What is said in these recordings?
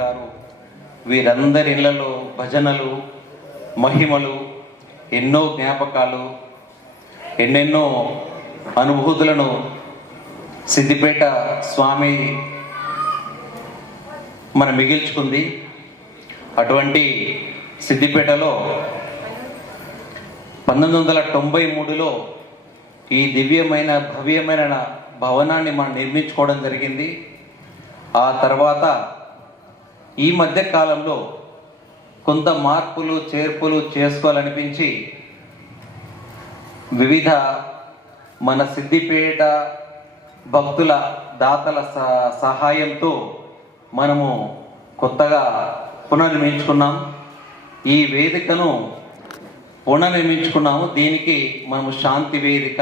గారు వీరందరి ఇళ్లలో భజనలు, మహిమలు, ఎన్నో జ్ఞాపకాలు, ఎన్నెన్నో అనుభూతులను సిద్దిపేట స్వామి మనం మిగిల్చుకుంది. అటువంటి సిద్దిపేటలో 1993లో ఈ దివ్యమైన భవ్యమైన భవనాన్ని మనం నిర్మించుకోవడం జరిగింది. ఆ తర్వాత ఈ మధ్య కాలంలో కొంత మార్పులు చేర్పులు చేసుకోవాలనిపించి వివిధ మన సిద్దిపేట భక్తుల దాతల సహాయంతో మనము కొత్తగా పునర్నిర్మించుకున్నాం. ఈ వేదికను పునర్నిర్మించుకున్నాము. దీనికి మనము శాంతి వేదిక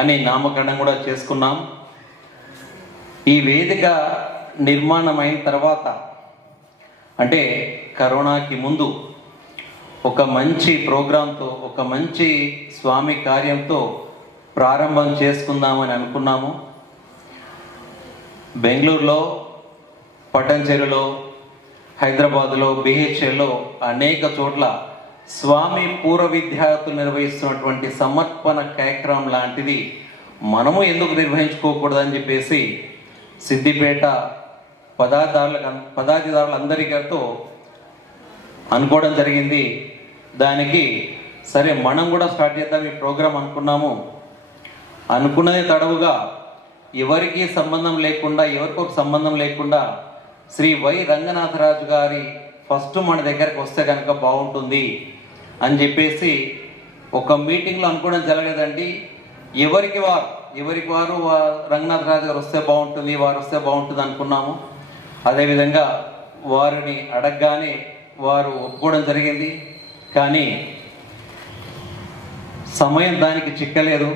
అనే నామకరణం కూడా చేసుకున్నాం. ఈ వేదిక నిర్మాణం అయిన తర్వాత, అంటే కరోనాకి ముందు, ఒక మంచి ప్రోగ్రాంతో, ఒక మంచి స్వామి కార్యంతో ప్రారంభం చేసుకుందామని అనుకున్నాము. బెంగళూరులో, పట్టంచెరులో, హైదరాబాదులో, బిహెచ్ఎల్లో అనేక చోట్ల స్వామి పూర్వ విద్యార్థులు నిర్వహిస్తున్నటువంటి సమర్పణ కార్యక్రమం లాంటిది మనము ఎందుకు నిర్వహించుకోకూడదని చెప్పేసి సిద్దిపేట పదాధిదారులందరితో అనుకోవడం జరిగింది. దానికి సరే మనం కూడా స్టార్ట్ చేద్దాం ఈ ప్రోగ్రాం అనుకున్నాము. అనుకున్నది తడవుగా ఎవరికి సంబంధం లేకుండా, ఎవరికొక సంబంధం లేకుండా శ్రీ వై రంగనాథరాజు గారి ఫస్ట్ మన దగ్గరకు వస్తే కనుక బాగుంటుంది అని చెప్పేసి ఒక మీటింగ్లో అనుకోవడం జరగలేదండి. ఎవరికి వారు రంగనాథరాజు గారు వస్తే బాగుంటుంది, వారు వస్తే బాగుంటుంది అనుకున్నాము. అదేవిధంగా వారిని అడగగానే వారు ఒప్పుకోవడం జరిగింది. కానీ సమయం దానికి చిక్కలేదు.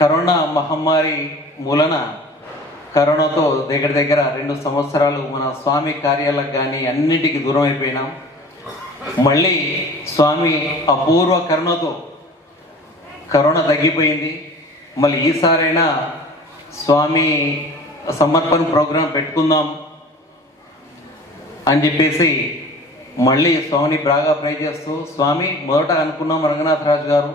కరోనా మహమ్మారి మూలన కరోనాతో దగ్గర 2 సంవత్సరాలు మన స్వామి కార్యాలకు కానీ అన్నిటికీ దూరం అయిపోయినాం. మళ్ళీ స్వామి అపూర్వ కరుణతో కరోనా తగ్గిపోయింది. మళ్ళీ ఈసారైనా స్వామి సమర్పణ ప్రోగ్రాం పెట్టుకుందాం అని చెప్పేసి మళ్ళీ స్వామిని బాగా ప్రే చేస్తూ, స్వామి మొదట అనుకున్నాం రంగనాథరాజు గారు,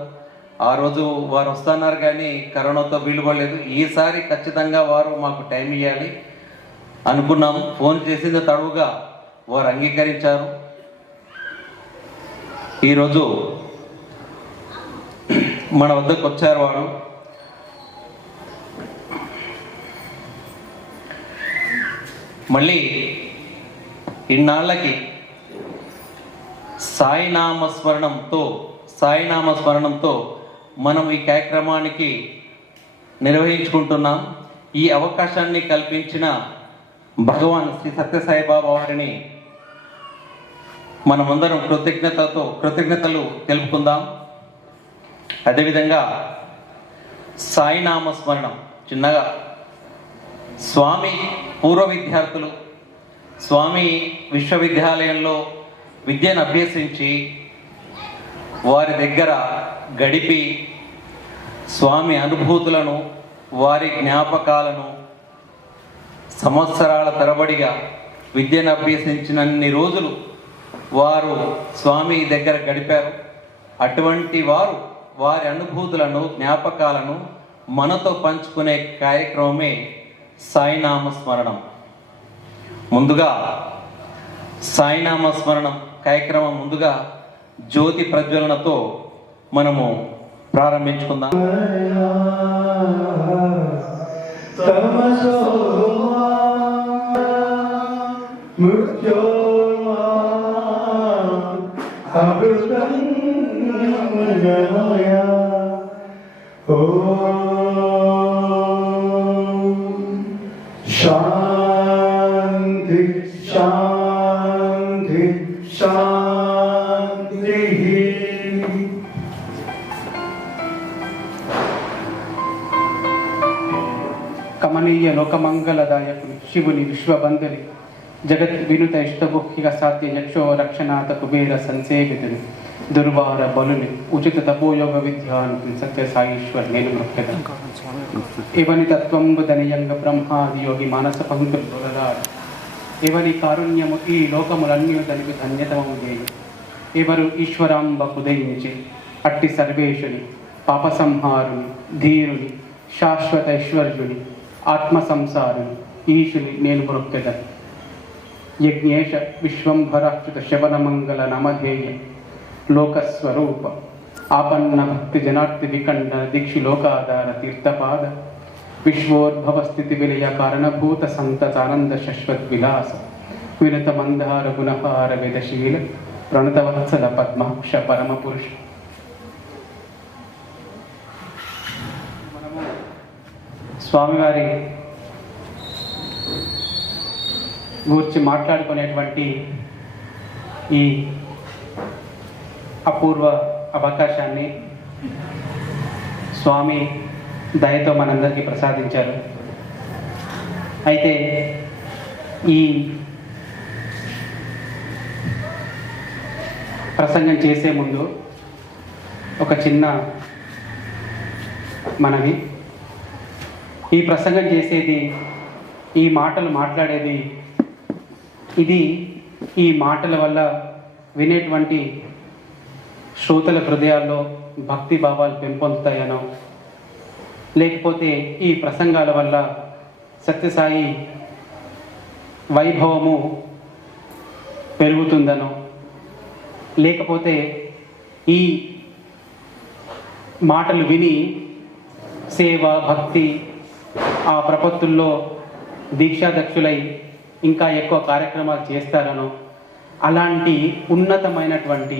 ఆ రోజు వారు వస్తున్నారు కానీ కరోనాతో వీలు పడలేదు. ఈసారి ఖచ్చితంగా వారు మాకు టైం ఇవ్వాలి అనుకున్నాం. ఫోన్ చేసింది తడువుగా వారు అంగీకరించారు. ఈరోజు మన వద్దకు వచ్చారు. వారు మళ్ళీ ఇన్నాళ్ళకి సాయినామస్మరణంతో మనం ఈ కార్యక్రమానికి నిర్వహించుకుంటున్నాం. ఈ అవకాశాన్ని కల్పించిన భగవాన్ శ్రీ సత్యసాయిబాబా వారిని మనమందరం కృతజ్ఞతలు తెలుపుకుందాం. అదేవిధంగా సాయినామస్మరణం చిన్నగా స్వామి పూర్వ విద్యార్థులు స్వామి విశ్వవిద్యాలయంలో విద్యను అభ్యసించి వారి దగ్గర గడిపి స్వామి అనుభూతులను, వారి జ్ఞాపకాలను సంవత్సరాల తరబడిగా విద్యను అభ్యసించినన్ని రోజులు వారు స్వామి దగ్గర గడిపారు. అటువంటి వారి అనుభూతులను, జ్ఞాపకాలను మనతో పంచుకునే కార్యక్రమమే సాయినామస్మరణం. ముందుగా సాయినామస్మరణం కార్యక్రమం ముందుగా జ్యోతి ప్రజ్వలనతో మనము ప్రారంభించుకుందాం. शांति शांति शांति। कमनीय लोकमंगलदायकुनि शिवुनि विश्वबंधुनि जगत् विनुत इष्टभुक्तिक साध्य यक्षो रक्षनाथ कुबेर संसेवितुनि दुर्वार बलुनि उचित तपोयोग विद्यानि सत्य साईश्वर नेनु मुख्यത इवनि तत्वं बुधनियंग ब्रह्मादि योगी मानस पंक्ति दोलदार ఎవరి కారుణ్యము ఈ లోకములన్నీ దానికి ధన్యతమము చేయు. ఎవరు ఈశ్వరాంబకు ఉదయించి అట్టి సర్వేశుని పాప సంహారుని ధీరుని శాశ్వత ఐశ్వర్యుని ఆత్మ సంసారుని ఈశుని నేను మొక్కెదను. యజ్ఞేశ విశ్వంభరాచ్యుత శవనమంగళ నమధేయ లోకస్వరూప ఆపన్న భక్తి జనార్తి వికండ దీక్షి లోకాధార తీర్థపాద విశ్వోద్భవ స్థితి విలయ కారణభూత సంతతానంద శశ్వత్ విలాస వినత మందార గుణహార వేదశీల ప్రణతవత్సల పద్మాక్ష పరమ పురుష. మనము స్వామివారి గురించి మాట్లాడుకునేటువంటి ఈ అపూర్వ అవకాశాన్ని స్వామి దయతో మనందరికీ ప్రసాదించారు. అయితే ఈ ప్రసంగం చేసే ముందు ఒక చిన్న మనవి. ఈ ప్రసంగం చేసేది, ఈ మాటలు మాట్లాడేది, ఇది ఈ మాటల వల్ల వినేటువంటి శ్రోతల హృదయాల్లో భక్తి భావాలు పెంపొందుతాయనో, లేకపోతే ఈ ప్రసంగాల వల్ల సత్యసాయి వైభవము పెరుగుతుందనో, లేకపోతే ఈ మాటలు విని సేవ భక్తి ఆ ప్రపత్తుల్లో దీక్షాదక్షులై ఇంకా ఎక్కువ కార్యక్రమాలు చేస్తారనో, అలాంటి ఉన్నతమైనటువంటి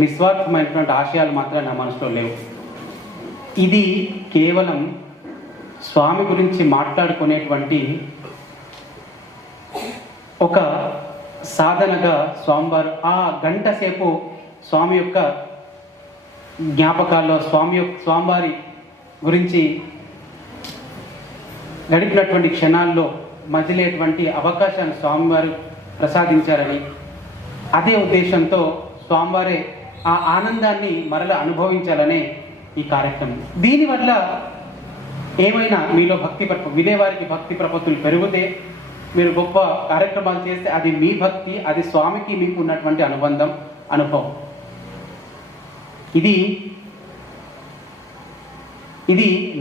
నిస్వార్థమైనటువంటి ఆశయాలు మాత్రం నా మనసులో లేవు. ఇది కేవలం స్వామి గురించి మాట్లాడుకునేటువంటి ఒక సాధనగా స్వామివారు ఆ గంట సేపు స్వామి యొక్క జ్ఞాపకాల్లో స్వామివారి గురించి గడిపినటువంటి క్షణాల్లో మజిలేటువంటి అవకాశాన్ని స్వామివారు ప్రసాదించారని, అదే ఉద్దేశంతో స్వామివారే ఆ ఆనందాన్ని మరల అనుభవించాలనే ఈ కార్యక్రమం. దీనివల్ల ఏమైనా మీలో వినేవారికి భక్తి ప్రపత్తులు పెరిగితే, మీరు గొప్ప కార్యక్రమాలు చేస్తే అది మీ భక్తి, అది స్వామికి మీకు ఉన్నటువంటి అనుభవం. ఇది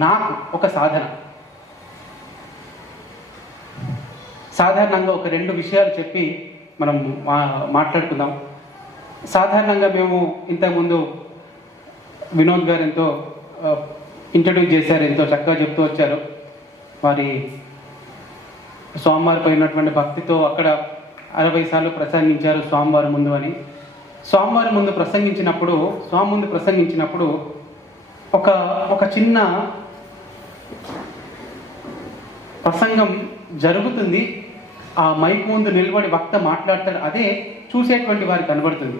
నాకు ఒక సాధన. సాధారణంగా ఒక 2 విషయాలు చెప్పి మనం మాట్లాడుకుందాం. సాధారణంగా మేము ఇంతకుముందు వినోద్ గారు ఎంతో ఇంట్రడ్యూస్ చేశారు, ఎంతో చక్కగా చెప్తూ వచ్చారు. వారి స్వామివారిపై ఉన్నటువంటి భక్తితో అక్కడ 60 సార్లు ప్రసంగించారు స్వామివారి ముందు అని. స్వామి ముందు ప్రసంగించినప్పుడు ఒక చిన్న ప్రసంగం జరుగుతుంది. ఆ మైక్ ముందు నిలబడి వక్త మాట్లాడతాడు, అదే చూసేటువంటి వారికి కనబడుతుంది.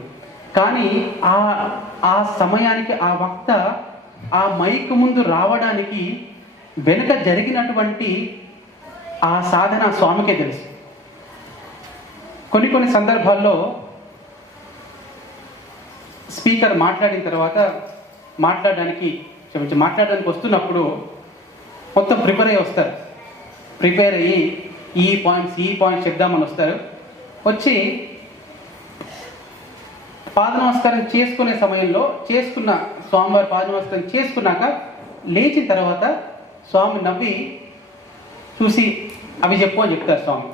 కానీ ఆ సమయానికి ఆ వక్త ఆ మైక్ ముందు రావడానికి వెనుక జరిగినటువంటి ఆ సాధన స్వామికే తెలుసు. కొన్ని సందర్భాల్లో స్పీకర్ మాట్లాడిన తర్వాత మాట్లాడడానికి వస్తున్నప్పుడు మొత్తం ప్రిపేర్ అయ్యి ఈ పాయింట్స్ చెప్దామని వస్తారు. వచ్చి పాద నమస్కారం చేసుకునే సమయంలో స్వామివారి పాద నమస్కారం చేసుకున్నాక లేచిన తర్వాత స్వామి నవ్వి చూసి అవి చెప్పు అని చెప్తారు స్వామి.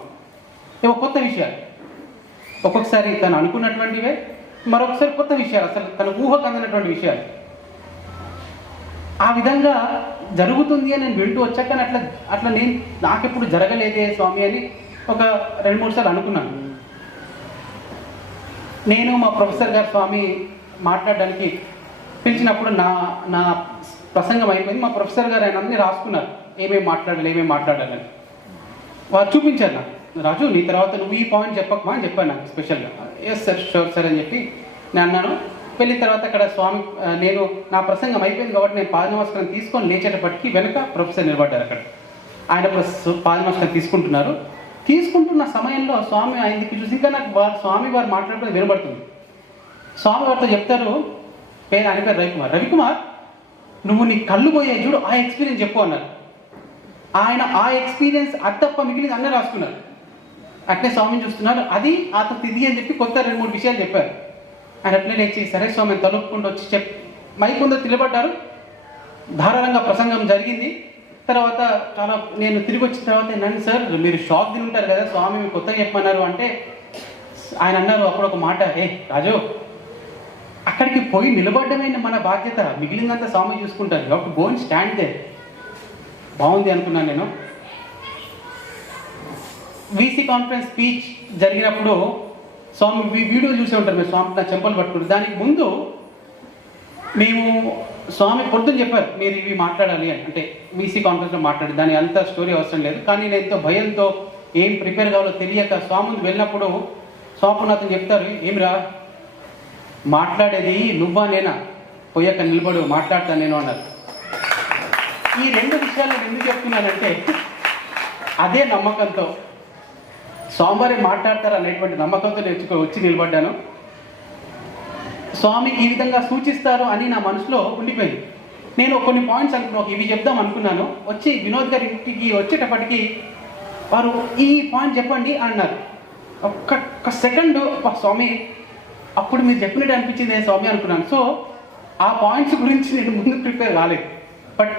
ఏవో కొత్త విషయాలు, ఒక్కొక్కసారి తను అనుకున్నటువంటివే, మరొకసారి కొత్త విషయాలు, అసలు తన ఊహకు అందినటువంటి విషయాలు. ఆ విధంగా జరుగుతుంది అని నేను వింటూ వచ్చాక అట్లా నాకెప్పుడు జరగలేదే స్వామి అని ఒక 2-3 సార్లు అనుకున్నాను. నేను మా ప్రొఫెసర్ గారు స్వామి మాట్లాడడానికి పిలిచినప్పుడు నా ప్రసంగం అయిపోయింది. మా ప్రొఫెసర్ గారు ఆయన అన్నీ రాసుకున్నారు, ఏమేమి మాట్లాడాలని. వారు చూపించారు నాకు, రాజు నీ తర్వాత నువ్వు ఈ పాయింట్ చెప్పకమా అని చెప్పాను నాకు స్పెషల్గా. ఎస్ సార్, షూర్ సార్ అని చెప్పి నేను అన్నాను. వెళ్ళిన తర్వాత అక్కడ స్వామి నేను నా ప్రసంగం అయిపోయింది కాబట్టి నేను పాద నమస్కారం తీసుకొని లేచేటప్పటికి వెనుక ప్రొఫెసర్ నిలబడ్డారు. అక్కడ ఆయన పాద నమస్కారం తీసుకుంటున్న సమయంలో స్వామి ఆయనకి చూసి ఇంకా నాకు స్వామి వారు మాట్లాడుకుని వినబడుతుంది. స్వామి వారితో చెప్తారు, ఆయన పేరు రవికుమార్, నువ్వు నీ కళ్ళు పోయే చూడు, ఆ ఎక్స్పీరియన్స్ చెప్పు అన్నారు. ఆయన ఆ ఎక్స్పీరియన్స్ అది తప్ప మిగిలింది అన్నీ రాసుకున్నారు. అట్లే స్వామిని చూస్తున్నారు. అది అతను తిది అని చెప్పి కొత్త 2-3 విషయాలు చెప్పారు. ఆయన అట్లే లేచి సరే స్వామిని తలుపుకుంటూ వచ్చి మైక్ ముందు నిలబడ్డారు. ధారాళంగా ప్రసంగం జరిగింది. తర్వాత చాలా నేను తిరిగి వచ్చిన తర్వాత నన్ను సార్ మీరు షాక్ తిని ఉంటారు కదా, స్వామి మీరు కొత్తగా చెప్పమన్నారు అంటే ఆయన అన్నారు అప్పుడు ఒక మాట, రాజు అక్కడికి పోయి నిలబడ్డమే మన బాధ్యత, మిగిలినంతా స్వామి చూసుకుంటారు, you have to go and stand they. బాగుంది అనుకున్నాను నేను. వీసీ కాన్ఫరెన్స్ స్పీచ్ జరిగినప్పుడు స్వామి వీడియో చూసే ఉంటారు మీరు, స్వామి నా చెంపలు పట్టుకుంటారు. దానికి ముందు మేము స్వామి పొద్దున్న చెప్పారు మీరు ఇవి మాట్లాడాలి అని, అంటే వీసీ కాన్ఫరెన్స్లో మాట్లాడి దాని అంత స్టోరీ అవసరం లేదు. కానీ నేను ఎంతో భయంతో ఏం ప్రిపేర్ కావాలో తెలియక స్వామికి వెళ్ళినప్పుడు స్వామి అతను చెప్తారు, ఏమిరా మాట్లాడేది నువ్వా నేనా, పోయాక నిలబడు మాట్లాడతాను నేను అన్నారు. ఈ 2 విషయాలు నేను ఎందుకు చెప్తున్నానంటే అదే నమ్మకంతో స్వామివారే మాట్లాడతారు అనేటువంటి నమ్మకంతో వచ్చి నిలబడ్డాను. స్వామి ఈ విధంగా సూచిస్తారు అని నా మనసులో ఉండిపోయింది. నేను కొన్ని పాయింట్స్ అనుకున్నాను, ఇవి చెప్దాం అనుకున్నాను. వచ్చి వినోద్ గారి ఇంటికి వచ్చేటప్పటికి వారు ఈ పాయింట్ చెప్పండి అన్నారు. ఒక్క సెకండ్ స్వామి అప్పుడు మీరు చెప్పినట్టు అనిపించింది స్వామి అనుకున్నాను. సో ఆ పాయింట్స్ గురించి నేను ముందు ప్రిపేర్ కాలేదు. బట్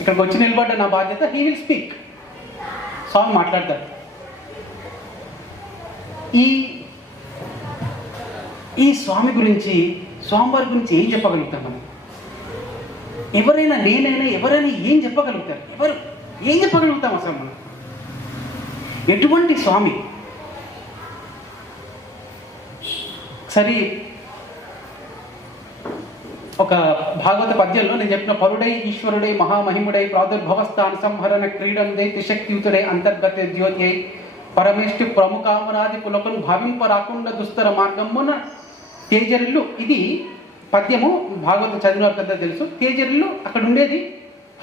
ఇక్కడికి వచ్చి నిలబడ్డ నా బాధ్యత, హీ విల్ స్పీక్, స్వామి మాట్లాడతారు. ఈ స్వామి గురించి, స్వామివారి గురించి ఏం చెప్పగలుగుతాం మనం? ఎవరైనా, నేనైనా ఎవరైనా ఏం చెప్పగలుగుతారు? ఏం చెప్పగలుగుతాం అసలు మనం? ఎటువంటి స్వామి? సరే ఒక భాగవత పద్యంలో నేను చెప్పిన పరుడై ఈశ్వరుడై మహామహిముడై ప్రాదుర్భవస్థాన సంహరణ క్రీడందై త్రిశక్తియుతుడై అంతర్గత జ్యోతి అయి పరమేష్టి ప్రముఖామరాది కులకను భావింపరాకుండా దుస్తర మార్గమున తేజరిల్లు. ఇది పద్యము, భాగవతం చదివిన వారికి అంతా తెలుసు. తేజరిల్లు అక్కడ ఉండేది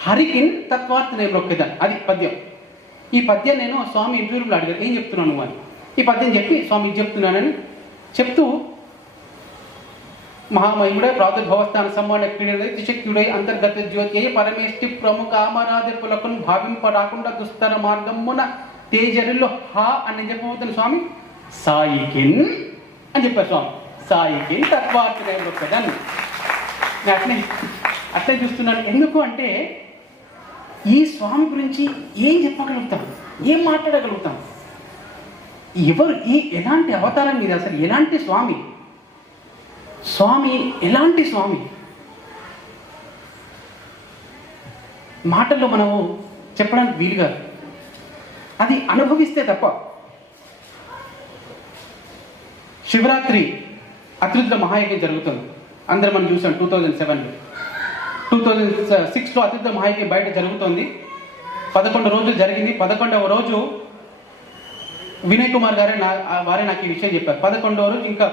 హరికిన్ తత్వార్థ నేను రొక్కేదాన్ని, అది పద్యం. ఈ పద్యం నేను స్వామి ఇంటర్వ్యూలో అడిగాను, ఏం చెప్తున్నాను అని. ఈ పద్యం చెప్పి స్వామి చెప్తున్నానని చెప్తూ మహామహిముడై ప్రాదుర్భవస్థాన సంహరణ క్రీడై త్రిశక్తుడై అంతర్గత జ్యోతి అయి పరమేష్టి ప్రముఖ అమరాధి కులకును భావింప రాకుండా దుస్తర మార్గమున తేజరిలో హా అని చెప్పబోతున్న స్వామి సాయికిన్ అని చెప్పారు. స్వామి సాయికిన్ తత్వార్థం ఒక్కదాన్ని నేను అట్లే చూస్తున్నాను. ఎందుకు అంటే ఈ స్వామి గురించి ఏం చెప్పగలుగుతాం, ఏం మాట్లాడగలుగుతాం? ఎలాంటి అవతారం మీద, అసలు ఎలాంటి స్వామి, స్వామి ఎలాంటి స్వామి? మాటల్లో మనము చెప్పడానికి వీలుగా, అది అనుభవిస్తే తప్ప. శివరాత్రి అతిరుద్ర మహాయజ్ఞం జరుగుతుంది, అందరం మనం చూసాం. 2007లో 2006లో అతిరుద్ర మహాయజ్ఞం బయట జరుగుతుంది. 11 రోజులు జరిగింది. 11వ రోజు వినయ్ కుమార్ వారే నాకు ఈ విషయం చెప్పారు. 11వ రోజు ఇంకా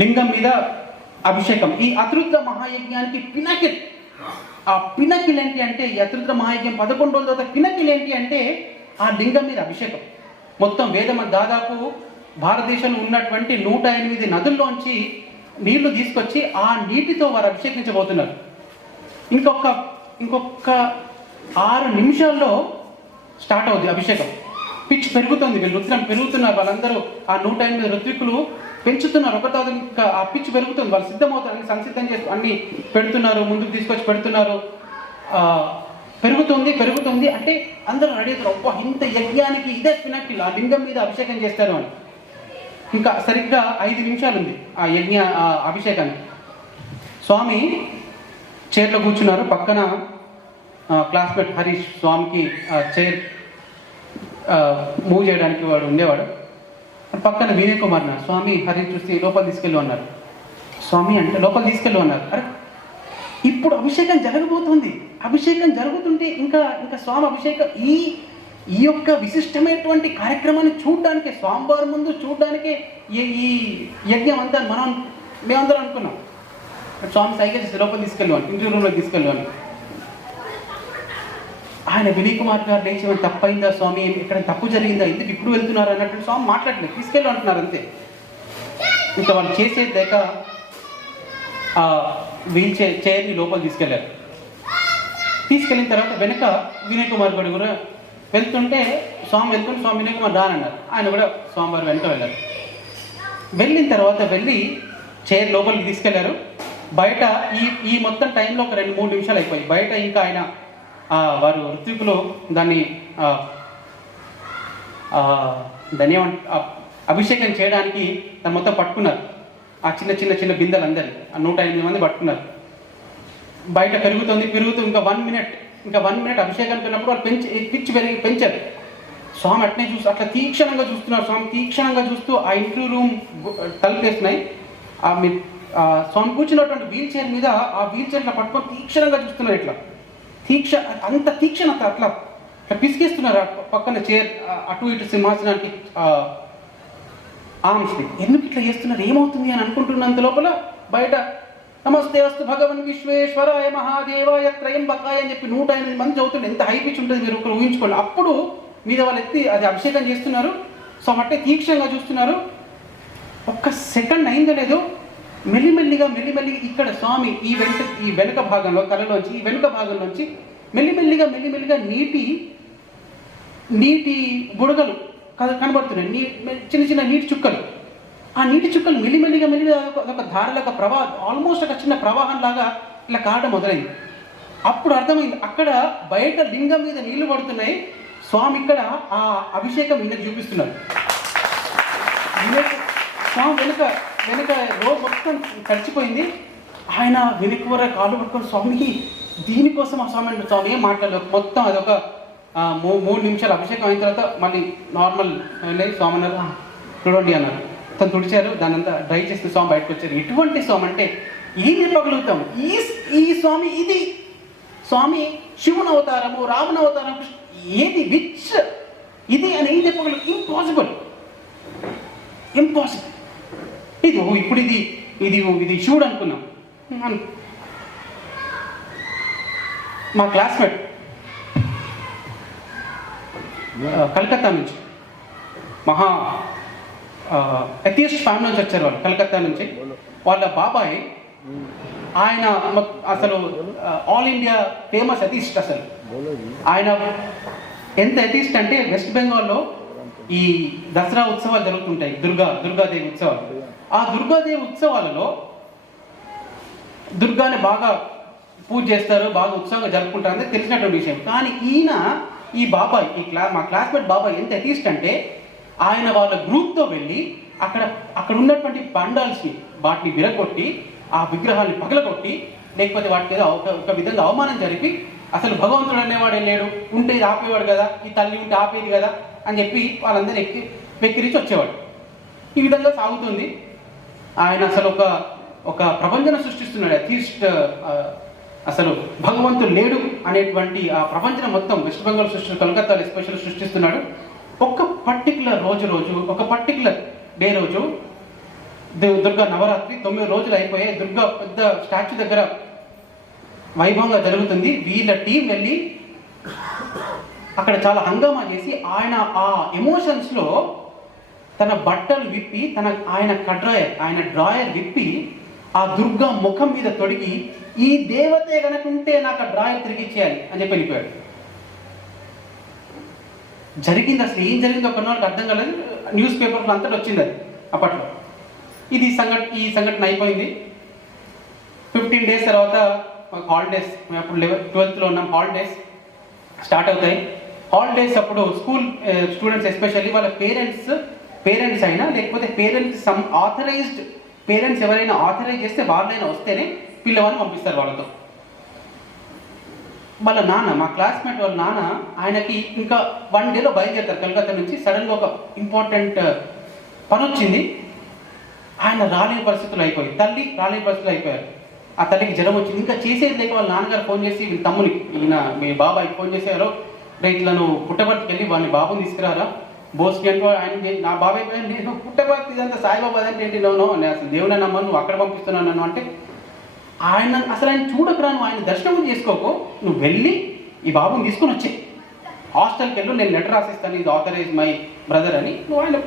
లింగం మీద అభిషేకం. ఈ అతిరుద్ర మహాయజ్ఞానికి పినకిల్, ఆ పినకిల్ ఏంటి అంటే, ఈ అతిరుద్ర మహాయజ్ఞం 11 రోజుల తర్వాత పినకిల్ ఏంటి అంటే ఆ లింగం మీద అభిషేకం. మొత్తం వేదమ దాదాపు భారతదేశంలో ఉన్నటువంటి 108 నదుల్లోంచి నీళ్లు తీసుకొచ్చి ఆ నీటితో వారు అభిషేకించబోతున్నారు. ఇంకొక 6 నిమిషాల్లో స్టార్ట్ అవుతుంది అభిషేకం. పిచ్ పెరుగుతుంది, వీళ్ళు రుద్రం పెరుగుతున్నారు. వాళ్ళందరూ ఆ 108 ఋత్వికులు పెంచుతున్నారు. ఒక తర్వాత ఇంకా ఆ పిచ్ పెరుగుతుంది. వాళ్ళు సిద్ధమవుతారు, అన్ని సంసిద్ధం చేస్తూ అన్ని పెడుతున్నారు, ముందుకు తీసుకొచ్చి పెడుతున్నారు. పెరుగుతుంది అంటే అందరూ రెడీ అవుతారు. అబ్బా ఇంత యజ్ఞానికి ఇదే పినకిల్, ఆ లింగం మీద అభిషేకం చేస్తారు అని. ఇంకా సరిగ్గా 5 నిమిషాలు ఉంది ఆ అభిషేకానికి. స్వామి చైర్లో కూర్చున్నారు. పక్కన క్లాస్మేట్ హరీష్ స్వామికి చైర్ మూవ్ చేయడానికి వాడు ఉండేవాడు. పక్కన వినయ్ కుమార్ నా స్వామి హరీష్ చూసి లోపల తీసుకెళ్ళు అన్నారు. స్వామి అంటే లోపల తీసుకెళ్ళు అన్నారు. అరే ఇప్పుడు అభిషేకం జరగబోతుంది. అభిషేకం జరుగుతుంటే ఇంకా స్వామి అభిషేకం ఈ యొక్క విశిష్టమైనటువంటి కార్యక్రమాన్ని చూడడానికి, స్వామివారి ముందు చూడడానికి ఈ యజ్ఞం అంతా మేమందరం అనుకున్నాం. స్వామి సైకిల్ చేసి లోపల తీసుకెళ్ళాను, ఇంటర్వ్యూ రూమ్లో తీసుకెళ్ళాను. ఆయన వినయ్ కుమార్ గారు లేచి ఏమైనా తప్పైందా స్వామి, ఇక్కడ తప్పు జరిగిందా, ఎందుకు ఇప్పుడు వెళ్తున్నారు అన్నట్టు స్వామి మాట్లాడలేదు, తీసుకెళ్ళు అంటున్నారు అంతే. ఇంకా వాళ్ళు చేసేది లేక ఆ వీల్ చైర్ని లోపల తీసుకెళ్ళారు. తీసుకెళ్ళిన తర్వాత వెనక వినయ్ కుమార్ గారు కూడా వెళ్తుంటే స్వామి వెళ్తుంటే స్వామి వినయ్ కుమార్ రానన్నారు. ఆయన కూడా స్వామివారు వెంట వెళ్ళారు. వెళ్ళిన తర్వాత చైర్ లోపలికి తీసుకెళ్లారు. బయట ఈ మొత్తం టైంలో ఒక 2-3 నిమిషాలు అయిపోయి బయట ఇంకా ఆయన వారు ఋత్వికులు దాన్ని అభిషేకం చేయడానికి దాన్ని మొత్తం పట్టుకున్నారు. ఆ చిన్న బిందెలు అందరి 108 మంది పట్టుకున్నారు. బయట పెరుగుతూ ఇంకా 1 మినిట్ అభిషేకానికి వెళ్ళినప్పుడు వాళ్ళు పెంచారు. స్వామి అట్నే అట్లా తీక్షణంగా చూస్తున్నారు. స్వామి తీక్షణంగా చూస్తూ ఆ ఇంటర్వ్యూ రూమ్ తలుపులు వేస్తున్నాయి. స్వామి కూర్చున్నటువంటి వీల్ చైర్ మీద ఆ వీల్ చైర్ ఇట్లా పట్టుకొని తీక్షణంగా చూస్తున్నారు. ఇట్లా అంత తీక్షణత అట్లా పిసికేస్తున్నారు. పక్కన చైర్ అటు ఇటు సింహాసనానికి ఆర్మ్స్ని ఎందుకు ఇట్లా చేస్తున్నారు, ఏమవుతుంది అని అనుకుంటున్నంత లోపల బయట నమస్తే అస్తు భగవన్ విశ్వేశ్వరాయ మహాదేవాయ త్రయంబకాయ అని చెప్పి 108 మంది చదువుతుంటే ఎంత హై పిచ్ ఉంటుంది మీరు ఒకరు ఊహించుకోండి. అప్పుడు మీద వాళ్ళు ఎత్తి అది అభిషేకం చేస్తున్నారు. సో అంటే తీక్షణంగా చూస్తున్నారు. ఒక్క సెకండ్ అయిందో లేదో మెల్లిమెల్లిగా ఇక్కడ స్వామి ఈ వెనుక భాగంలో తలలోంచి ఈ వెనుక భాగంలోంచి మెల్లిమెల్లిగా నీటి బుడగలు కనబడుతున్నాయి. చిన్న నీటి చుక్కలు. ఆ నీటి చుక్కలు మెల్లిమెల్లిగా ఒక ధారలో ఒక ప్రవాహం, ఆల్మోస్ట్ ఒక చిన్న ప్రవాహం లాగా ఇలా కారడం మొదలైంది. అప్పుడు అర్థమైంది అక్కడ బయట లింగం మీద నీళ్లు పడుతున్నాయి. స్వామి ఇక్కడ ఆ అభిషేకం ఈయనకు చూపిస్తున్నారు. స్వామి వెనుక రోడ్ మొత్తం తడిచిపోయింది. ఆయన వెనుక కాళ్ళు పట్టుకొని స్వామికి దీనికోసం ఆ స్వామి ఏం మాట్లాడలేదు. మొత్తం అదొక 3 నిమిషాలు అభిషేకం అయిన తర్వాత మళ్ళీ నార్మల్ స్వామి అన్నారు చూడండి అన్నారు. తను తుడిచారు. దాని అంతా డ్రై చేసిన స్వామి బయటకు వచ్చారు. ఎటువంటి స్వామి అంటే ఏం చెప్పగలుగుతాం? ఈ స్వామి ఇది స్వామి శివుని అవతారము, రాముని అవతారం, ఏది విచ్ ఇది అని ఏం చెప్పగలరు? ఇంపాసిబుల్. ఇప్పుడు ఇది శివుడు అనుకున్నాం. మా క్లాస్మేట్ కలకత్తా నుంచి మహా అథియస్ట్ ఫ్యామిలీ నుంచి వచ్చారు. వాళ్ళు కలకత్తా నుంచి. వాళ్ళ బాబాయ్ ఆయన అసలు ఆల్ ఇండియా ఫేమస్ అథిస్ట్. అసలు ఆయన ఎంత అథిస్ట్ అంటే వెస్ట్ బెంగాల్లో ఈ దసరా ఉత్సవాలు జరుగుతుంటాయి. దుర్గాదేవి ఉత్సవాలు. ఆ దుర్గాదేవి ఉత్సవాలలో దుర్గాని బాగా పూజ చేస్తారు, బాగా ఉత్సవంగా జరుపుకుంటారు అంటే తెలిసినటువంటి విషయం. కానీ ఈ బాబాయ్ మా క్లాస్మేట్ బాబాయ్ ఎంత అథిస్ట్ అంటే ఆయన వాళ్ళ గ్రూప్తో వెళ్ళి అక్కడ ఉన్నటువంటి పండాల్స్ని వాటిని విరగొట్టి ఆ విగ్రహాన్ని పగలగొట్టి లేకపోతే వాటి మీద ఒక విధంగా అవమానం జరిపి అసలు భగవంతుడు అనేవాడే లేడు, ఉంటే ఇది ఆపేవాడు కదా, ఈ తల్లి ఉంటే ఆపేది కదా అని చెప్పి వాళ్ళందరూ వెక్కిరించి వచ్చేవాడు. ఈ విధంగా సాగుతుంది. ఆయన అసలు ఒక ప్రపంచం సృష్టిస్తున్నాడు. అథీస్ట్ అసలు భగవంతుడు లేడు అనేటువంటి ఆ ప్రపంచం మొత్తం వెస్ట్ బెంగాల్ కలకత్తాలో ఎస్పెషల్ సృష్టిస్తున్నాడు. ఒక పర్టికులర్ ఒక పర్టికులర్ డే రోజు దుర్గా నవరాత్రి 9 రోజులు అయిపోయాయి. దుర్గా పెద్ద స్టాచ్యూ దగ్గర వైభవంగా జరుగుతుంది. వీళ్ళ టీం వెళ్ళి అక్కడ చాలా హంగామా చేసి ఆయన ఆ ఎమోషన్స్లో తన బట్టలు విప్పి ఆయన డ్రాయర్ విప్పి ఆ దుర్గా ముఖం మీద తొడిగి ఈ దేవతే కనుకుంటే నాకు ఆ డ్రాయర్ తిరిగి ఇచ్చేయాలి అని చెప్పి వెళ్ళిపోయాడు. జరిగింది అసలు ఏం జరిగిందో కొన్నాళ్ళకి అర్థం కాలేదు. న్యూస్ పేపర్లో అంతటా వచ్చింది అది అప్పట్లో. ఈ సంఘటన అయిపోయింది. 15 డేస్ తర్వాత హాలిడేస్, అప్పుడు 12th ఉన్నాం. హాలిడేస్ స్టార్ట్ అవుతాయి. హాలిడేస్ అప్పుడు స్కూల్ స్టూడెంట్స్ ఎస్పెషల్లీ వాళ్ళ పేరెంట్స్ అయినా లేకపోతే ఆథరైజ్డ్ పేరెంట్స్ ఎవరైనా ఆథరైజ్ చేస్తే వాళ్ళైనా వస్తేనే పిల్లవాడిని పంపిస్తారు వాళ్ళతో. వాళ్ళ నాన్న, మా క్లాస్మేట్ వాళ్ళ నాన్న, ఆయనకి ఇంకా 1 డేలో బయలుదేరుతారు కలకత్తా నుంచి. సడన్గా ఒక ఇంపార్టెంట్ పని వచ్చింది. ఆయన రాలేని పరిస్థితులు అయిపోయి, తల్లి రాలేని పరిస్థితులు అయిపోయారు. ఆ తల్లికి జ్వరం వచ్చింది. ఇంకా చేసేది లేక వాళ్ళ నాన్నగారు ఫోన్ చేసి వీళ్ళ తమ్మునికి, మీ బాబాయ్కి ఫోన్ చేశారు. రైతులను పుట్టపర్తికి వెళ్ళి వాళ్ళని బాబుని తీసుకురారా బోస్కి అంటే ఆయన నా బాబాయ్ నేను పుట్టపర్తి ఇదంతా సాయిబాబా అదంటే ఏంటి నేను అసలు దేవుని నమ్మను, నువ్వు అక్కడ పంపిస్తున్నాను నన్ను అంటే ఆయన చూడకురా, నువ్వు ఆయన దర్శనం చేసుకోకు, నువ్వు వెళ్ళి ఈ బాబుని తీసుకొని వచ్చే హాస్టల్కి వెళ్ళు, నేను లెటర్ రాసిస్తాను, ఇది ఆథరైజ్ మై బ్రదర్ అని. నువ్వు ఆయన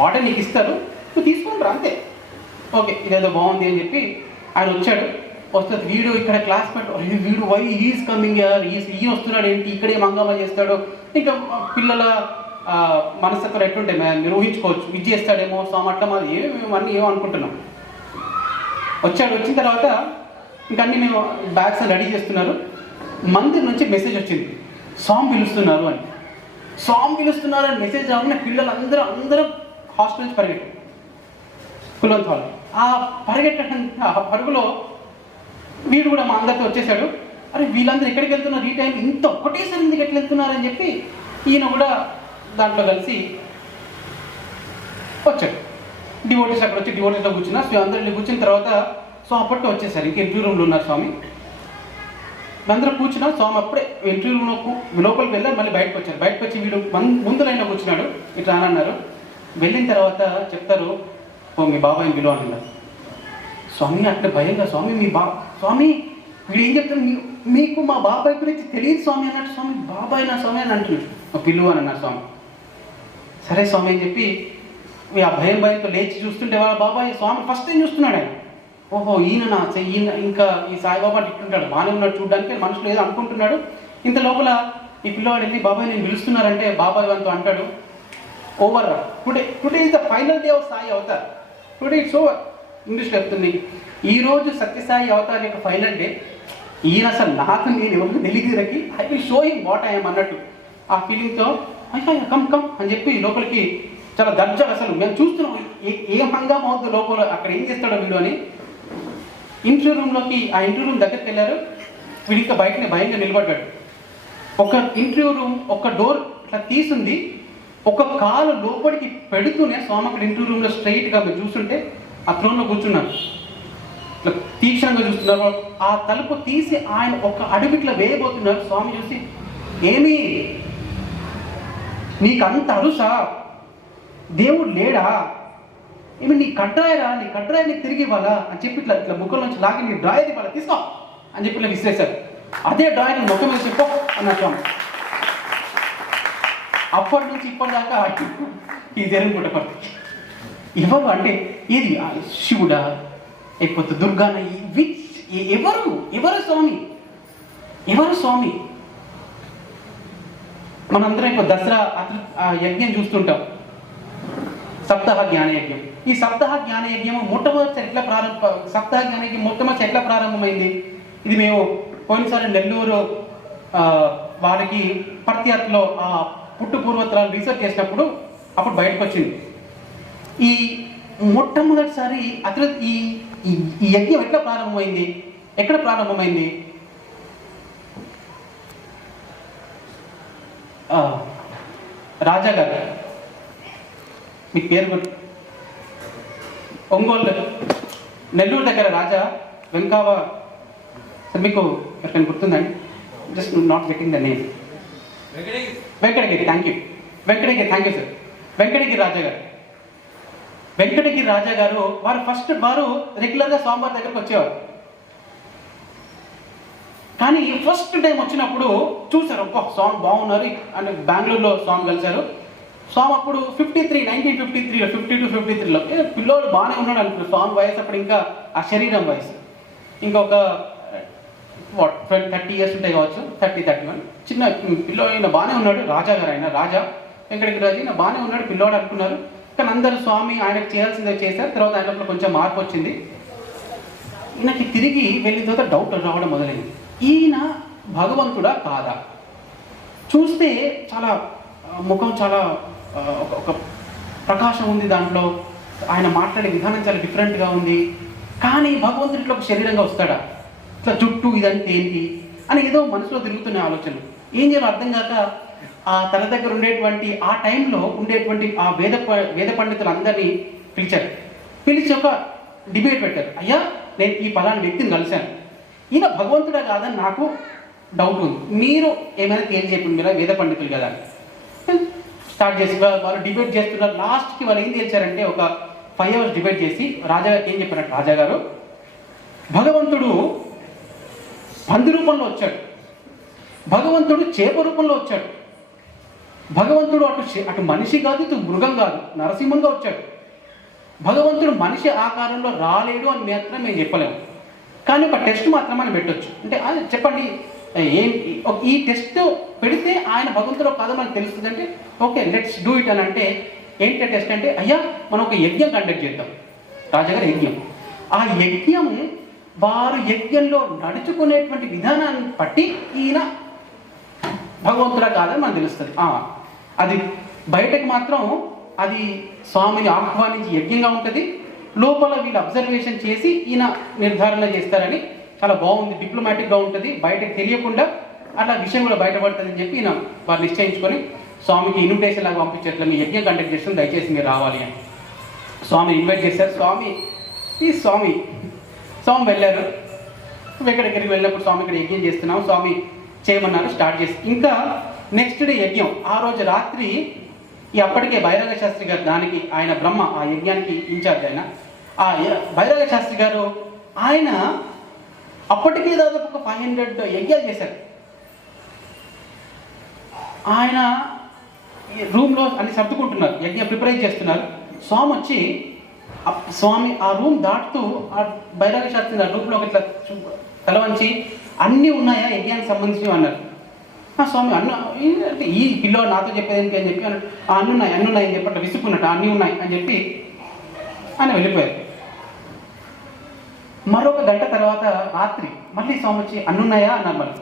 ఆర్డర్ నీకు ఇస్తారు, నువ్వు తీసుకుంటారా అంతే. ఓకే ఇదేదో బాగుంది అని చెప్పి ఆయన వచ్చాడు. వస్తుంది. వీడు ఇక్కడ క్లాస్మేట్, వీడు వై ఈజ్ కమింగ్ ఇయర్, ఈ వస్తున్నాడు ఏంటి, ఇక్కడే మంగమ్మ చేస్తాడు. ఇంకా పిల్లల మనస్తత్వం ఎట్లుంటాయి మీరు ఊహించుకోవచ్చు. ఇది చేస్తాడేమో స్వామి అట్లా మాది ఏమన్నీ ఏమో అనుకుంటున్నాం. వచ్చిన తర్వాత ఇంకా అన్నీ మేము బ్యాగ్స్ రెడీ చేస్తున్నారు. మందిర్ నుంచి మెసేజ్ వచ్చింది, స్వామి పిలుస్తున్నారు అని. స్వామి పిలుస్తున్నారు అని మెసేజ్ రాగానే పిల్లలు అందరూ హాస్టల్ నుంచి పరిగెట్టారు కులంత వాళ్ళు. ఆ పరిగెట్టడం ఆ పరుగులో వీడు కూడా మా అందరితో వచ్చేసాడు. అరే వీళ్ళందరూ ఎక్కడికి వెళ్తున్నారు ఈ టైం, ఇంత ఒకటేసారి ఎందుకు ఎట్లా వెళ్తున్నారని చెప్పి ఈయన కూడా దాంట్లో కలిసి వచ్చాడు. డివోటీస్ అక్కడ వచ్చి డివోటీస్లో కూర్చున్నా. సో అందరిని కూర్చున్న తర్వాత స్వామి అప్పటికే వచ్చేసారు. ఇంక ఇంటర్వ్యూ రూమ్లో ఉన్నారు స్వామి. అందరూ కూర్చున్నా. స్వామి అప్పుడే ఇంటర్వ్యూ రూమ్లో లోపలికి వెళ్ళారు, మళ్ళీ బయటకు వచ్చారు. బయటకు వచ్చి వీడు ముందు లైన్లో కూర్చున్నాడు. ఇట్లా అని అన్నారు. వెళ్ళిన తర్వాత చెప్తారు, ఓ మీ బాబాయ్ని పిలువ అన్నారు. స్వామి అంటే భయంగా, స్వామి స్వామి వీడు ఏం చెప్తారు, మీకు మా బాబాయ్ గురించి తెలియదు స్వామి అన్నట్టు. స్వామి బాబాయ్ నా స్వామి అని అంటున్నాడు. పిలువ అని అన్నారు స్వామి. సరే స్వామి అని చెప్పి ఆ భయంతో లేచి చూస్తుంటే వాళ్ళ బాబాయ్ స్వామి ఫస్ట్ టైం చూస్తున్నాడు. ఆయన ఓహో ఈయన ఇంకా ఈ సాయిబాబా ఇట్టుంటాడు, బాగానే ఉన్నాడు చూడడానికి, మనుషులు ఏదో అనుకుంటున్నాడు. ఇంత లోపల ఈ పిల్లవాడు వెళ్ళి బాబాయ్ నేను పిలుస్తున్నారంటే బాబాయ్ వంతు అంటాడు, over today is the final day of Sai avatar, today it's over. ఇంగ్లీష్లో చెప్తుంది, ఈరోజు సత్యసాయి అవతార్ యొక్క ఫైనల్ డే. ఈయన అసలు నాకు నేను ఎవరు తెలియదురకి I will show him what I am అన్నట్టు ఆ ఫీలింగ్తో కమ్ అని చెప్పి లోపలికి చాలా దర్జా, అసలు మేము చూస్తున్నాం ఏ హంగామా అవుతుంది లోపల, అక్కడ ఏం చేస్తాడో వీడు అని. ఇంటర్వ్యూ రూమ్లోకి ఆ ఇంటర్వ్యూ రూమ్ దగ్గరికి వెళ్ళారు. వీడు ఇంకా బయటనే భయంగా నిలబడ్డాడు. ఒక ఇంటర్వ్యూ రూమ్ ఒక డోర్ ఇట్లా తీసుంది, ఒక కాలు లోపలికి పెడుతూనే స్వామి అక్కడ ఇంటర్వ్యూ రూమ్లో స్ట్రైట్గా మీరు చూస్తుంటే ఆ థ్రోన్లో కూర్చున్నారు. ఇట్లా తీక్షణంగా చూస్తున్నారు. ఆ తలుపు తీసి ఆయన ఒక అడుగు ఇట్లా వేయబోతున్నారు. స్వామి చూసి, ఏమి నీకు అంత అరుసా, దేవుడు లేడా, ఏమి నీ కడ్రాయరా, నీ కడ్రాయని తిరిగి ఇవ్వాలా అని చెప్పి ఇట్లా ముఖం నుంచి లాగి నీ డ్రాయర్ ఇవ్వాలా తీసుకో అని చెప్పి ఇలా విసిరేశారు. అదే డ్రాయర్ ముఖం వేసి చెప్పో అన్నారు స్వామి. అప్పటి నుంచి ఇప్పటిదాకా ఈ జరిగిన పుట్టపర్తి ఎవరు అంటే ఏది శివుడా లేకపోతే దుర్గాన, ఎవరు స్వామి. మనందరం ఇప్పుడు దసరా యజ్ఞం చూస్తుంటాం, సప్తాహ జ్ఞాన యజ్ఞం. ఈ సప్తాహ జ్ఞాన యజ్ఞం మొట్టమొదటి ఎట్లా ప్రారంభమైంది? ఇది మేము పోయినసారి నెల్లూరు వారికి పర్తియాత్రలో ఆ పుట్టు పూర్వోత్తరాలు రీసెర్చ్ చేసినప్పుడు అప్పుడు బయటకు వచ్చింది. ఈ మొట్టమొదటిసారి అసలు ఈ యజ్ఞం ఎట్లా ప్రారంభమైంది, ఎక్కడ ప్రారంభమైంది? రాజా గారు, మీకు పేరు గుర్తు, ఒంగోలు నెల్లూరు దగ్గర రాజా వెంకావ, మీకు ఎక్కడికి గుర్తుందండి? Just not getting the name. Venkatagiri, thank you sir. Venkatagiri Raja గారు వారు రెగ్యులర్గా స్వామివారి దగ్గరకు వచ్చేవారు. కానీ ఫస్ట్ టైం వచ్చినప్పుడు చూశారు, స్వామి బాగున్నారు అని. బెంగళూరులో స్వామి కలిశారు. స్వామి అప్పుడు 1953లో 52-53లో పిల్లోడు బాగానే ఉన్నాడు అనుకున్నారు. స్వామి వయసు అప్పుడు ఇంకా ఆ శరీరం వయసు ఇంకొక 30 years ఉంటాయి కావచ్చు, 30-31. చిన్న పిల్లోడు అయినా బాగానే ఉన్నాడు. రాజా గారు ఆయన రాజా వెంకటగిరి రాజు అయినా బాగానే ఉన్నాడు పిల్లోడు అనుకున్నారు. కానీ అందరూ స్వామి ఆయనకు చేయాల్సిందే చేశారు. తర్వాత ఆయనలో కొంచెం మార్పు వచ్చింది. ఈయనకి తిరిగి వెళ్ళిన తర్వాత డౌట్ రావడం మొదలైంది, ఈయన భగవంతుడా కాదా? చూస్తే చాలా ముఖం చాలా ఒక ప్రకాశం ఉంది దాంట్లో, ఆయన మాట్లాడే విధానం చాలా డిఫరెంట్గా ఉంది. కానీ భగవంతుడిలో ఒక శరీరంగా వస్తాడా, ఇట్లా జుట్టు ఇదంతా ఏంటి అని ఏదో మనసులో తిరుగుతున్న ఆలోచనలు. ఏం చేయాలో అర్థం కాక ఆ తన దగ్గర ఉండేటువంటి ఆ టైంలో ఉండేటువంటి ఆ వేద పండితులందరినీ పిలిచి ఒక డిబేట్ పెట్టారు. అయ్యా, నేను ఈ పలానా వ్యక్తిని కలిశాను, ఈయన భగవంతుడా కాదని నాకు డౌట్ ఉంది, మీరు ఏమైనా తేల్చేయకుండా మీరు వేద పండితులు కదా స్టార్ట్ చేసి వాళ్ళు డిబేట్ చేస్తున్నారు. లాస్ట్కి వాళ్ళు ఏం తేల్చారంటే ఒక 5 hours డిబేట్ చేసి రాజాగారికి ఏం చెప్పారంటే, రాజాగారు భగవంతుడు పంది రూపంలో వచ్చాడు, భగవంతుడు చేప రూపంలో వచ్చాడు, భగవంతుడు అటు మనిషి కాదు ఇటు మృగం కాదు నరసింహంగా వచ్చాడు, భగవంతుడు మనిషి ఆకారంలో రాలేడు అని మాత్రం మేము చెప్పలేము. కానీ ఒక టెస్ట్ మాత్రం మనం పెట్టొచ్చు. అంటే చెప్పండి ఏం ఈ టెస్ట్ పెడితే ఆయన భగవంతుడు కాదో మనకు తెలుస్తుంది అంటే ఓకే లెట్స్ డూ ఇట్ అని అంటే ఏంటి టెస్ట్ అంటే అయ్యా మనం ఒక యజ్ఞం కండక్ట్ చేద్దాం. రాజాగారి యజ్ఞం, ఆ యజ్ఞం వారు యజ్ఞంలో నడుచుకునేటువంటి విధానాన్ని బట్టి ఈయన భగవంతుడా కాదని మనకు తెలుస్తుంది. అది బయటకు మాత్రం అది స్వామిని ఆహ్వానించి యజ్ఞంగా ఉంటుంది, లోపల వీళ్ళు అబ్జర్వేషన్ చేసి ఈయన నిర్ధారణ చేస్తారని చాలా బాగుంది, డిప్లొమాటిక్గా ఉంటుంది, బయటకు తెలియకుండా అట్లా విషయం కూడా బయటపడుతుంది అని చెప్పి ఈయన వారు నిశ్చయించుకొని స్వామికి ఇన్విటేషన్ లాగా పంపించేట్లా మీ యజ్ఞం కండక్ట్ చేస్తాం దయచేసి మీరు రావాలి అని స్వామి ఇన్వైట్ చేశారు. స్వామి వెళ్ళారు. వెంకటగిరికి వెళ్ళినప్పుడు స్వామి ఇక్కడ యజ్ఞం చేస్తున్నాం, స్వామి చేయమన్నారు, స్టార్ట్ చేసి ఇంకా నెక్స్ట్ డే యజ్ఞం. ఆ రోజు రాత్రి అప్పటికే బైరాగ శాస్త్రి గారు దానికి ఆయన బ్రహ్మ ఆ యజ్ఞానికి ఇన్ఛార్జ్ ఆయన ఆ బైరాగ శాస్త్రి గారు ఆయన అప్పటికే దాదాపు ఒక 500 యజ్ఞాలు చేశారు. ఆయన రూమ్లో అన్ని సర్దుకుంటున్నారు, యజ్ఞ ప్రిపరేట్ చేస్తున్నారు. స్వామి వచ్చి స్వామి ఆ రూమ్ దాటుతూ ఆ బైరాగ శాస్త్రి ఆ రూమ్లో ఇట్లా తలవంచి అన్నీ ఉన్నాయా యజ్ఞానికి సంబంధించినవి అన్నారు. స్వామి అంటే ఈ పిల్లవాడు నాతో చెప్పేది ఏంటి అని చెప్పి అన్నాడు. అన్నున్నాయి అని చెప్పి అట్లా విసుక్కున్నట్టు అన్నీ ఉన్నాయి అని చెప్పి ఆయన వెళ్ళిపోయారు. మరొక గంట తర్వాత రాత్రి మళ్ళీ స్వామి వచ్చి అన్నున్నాయా అన్నారు. మళ్ళీ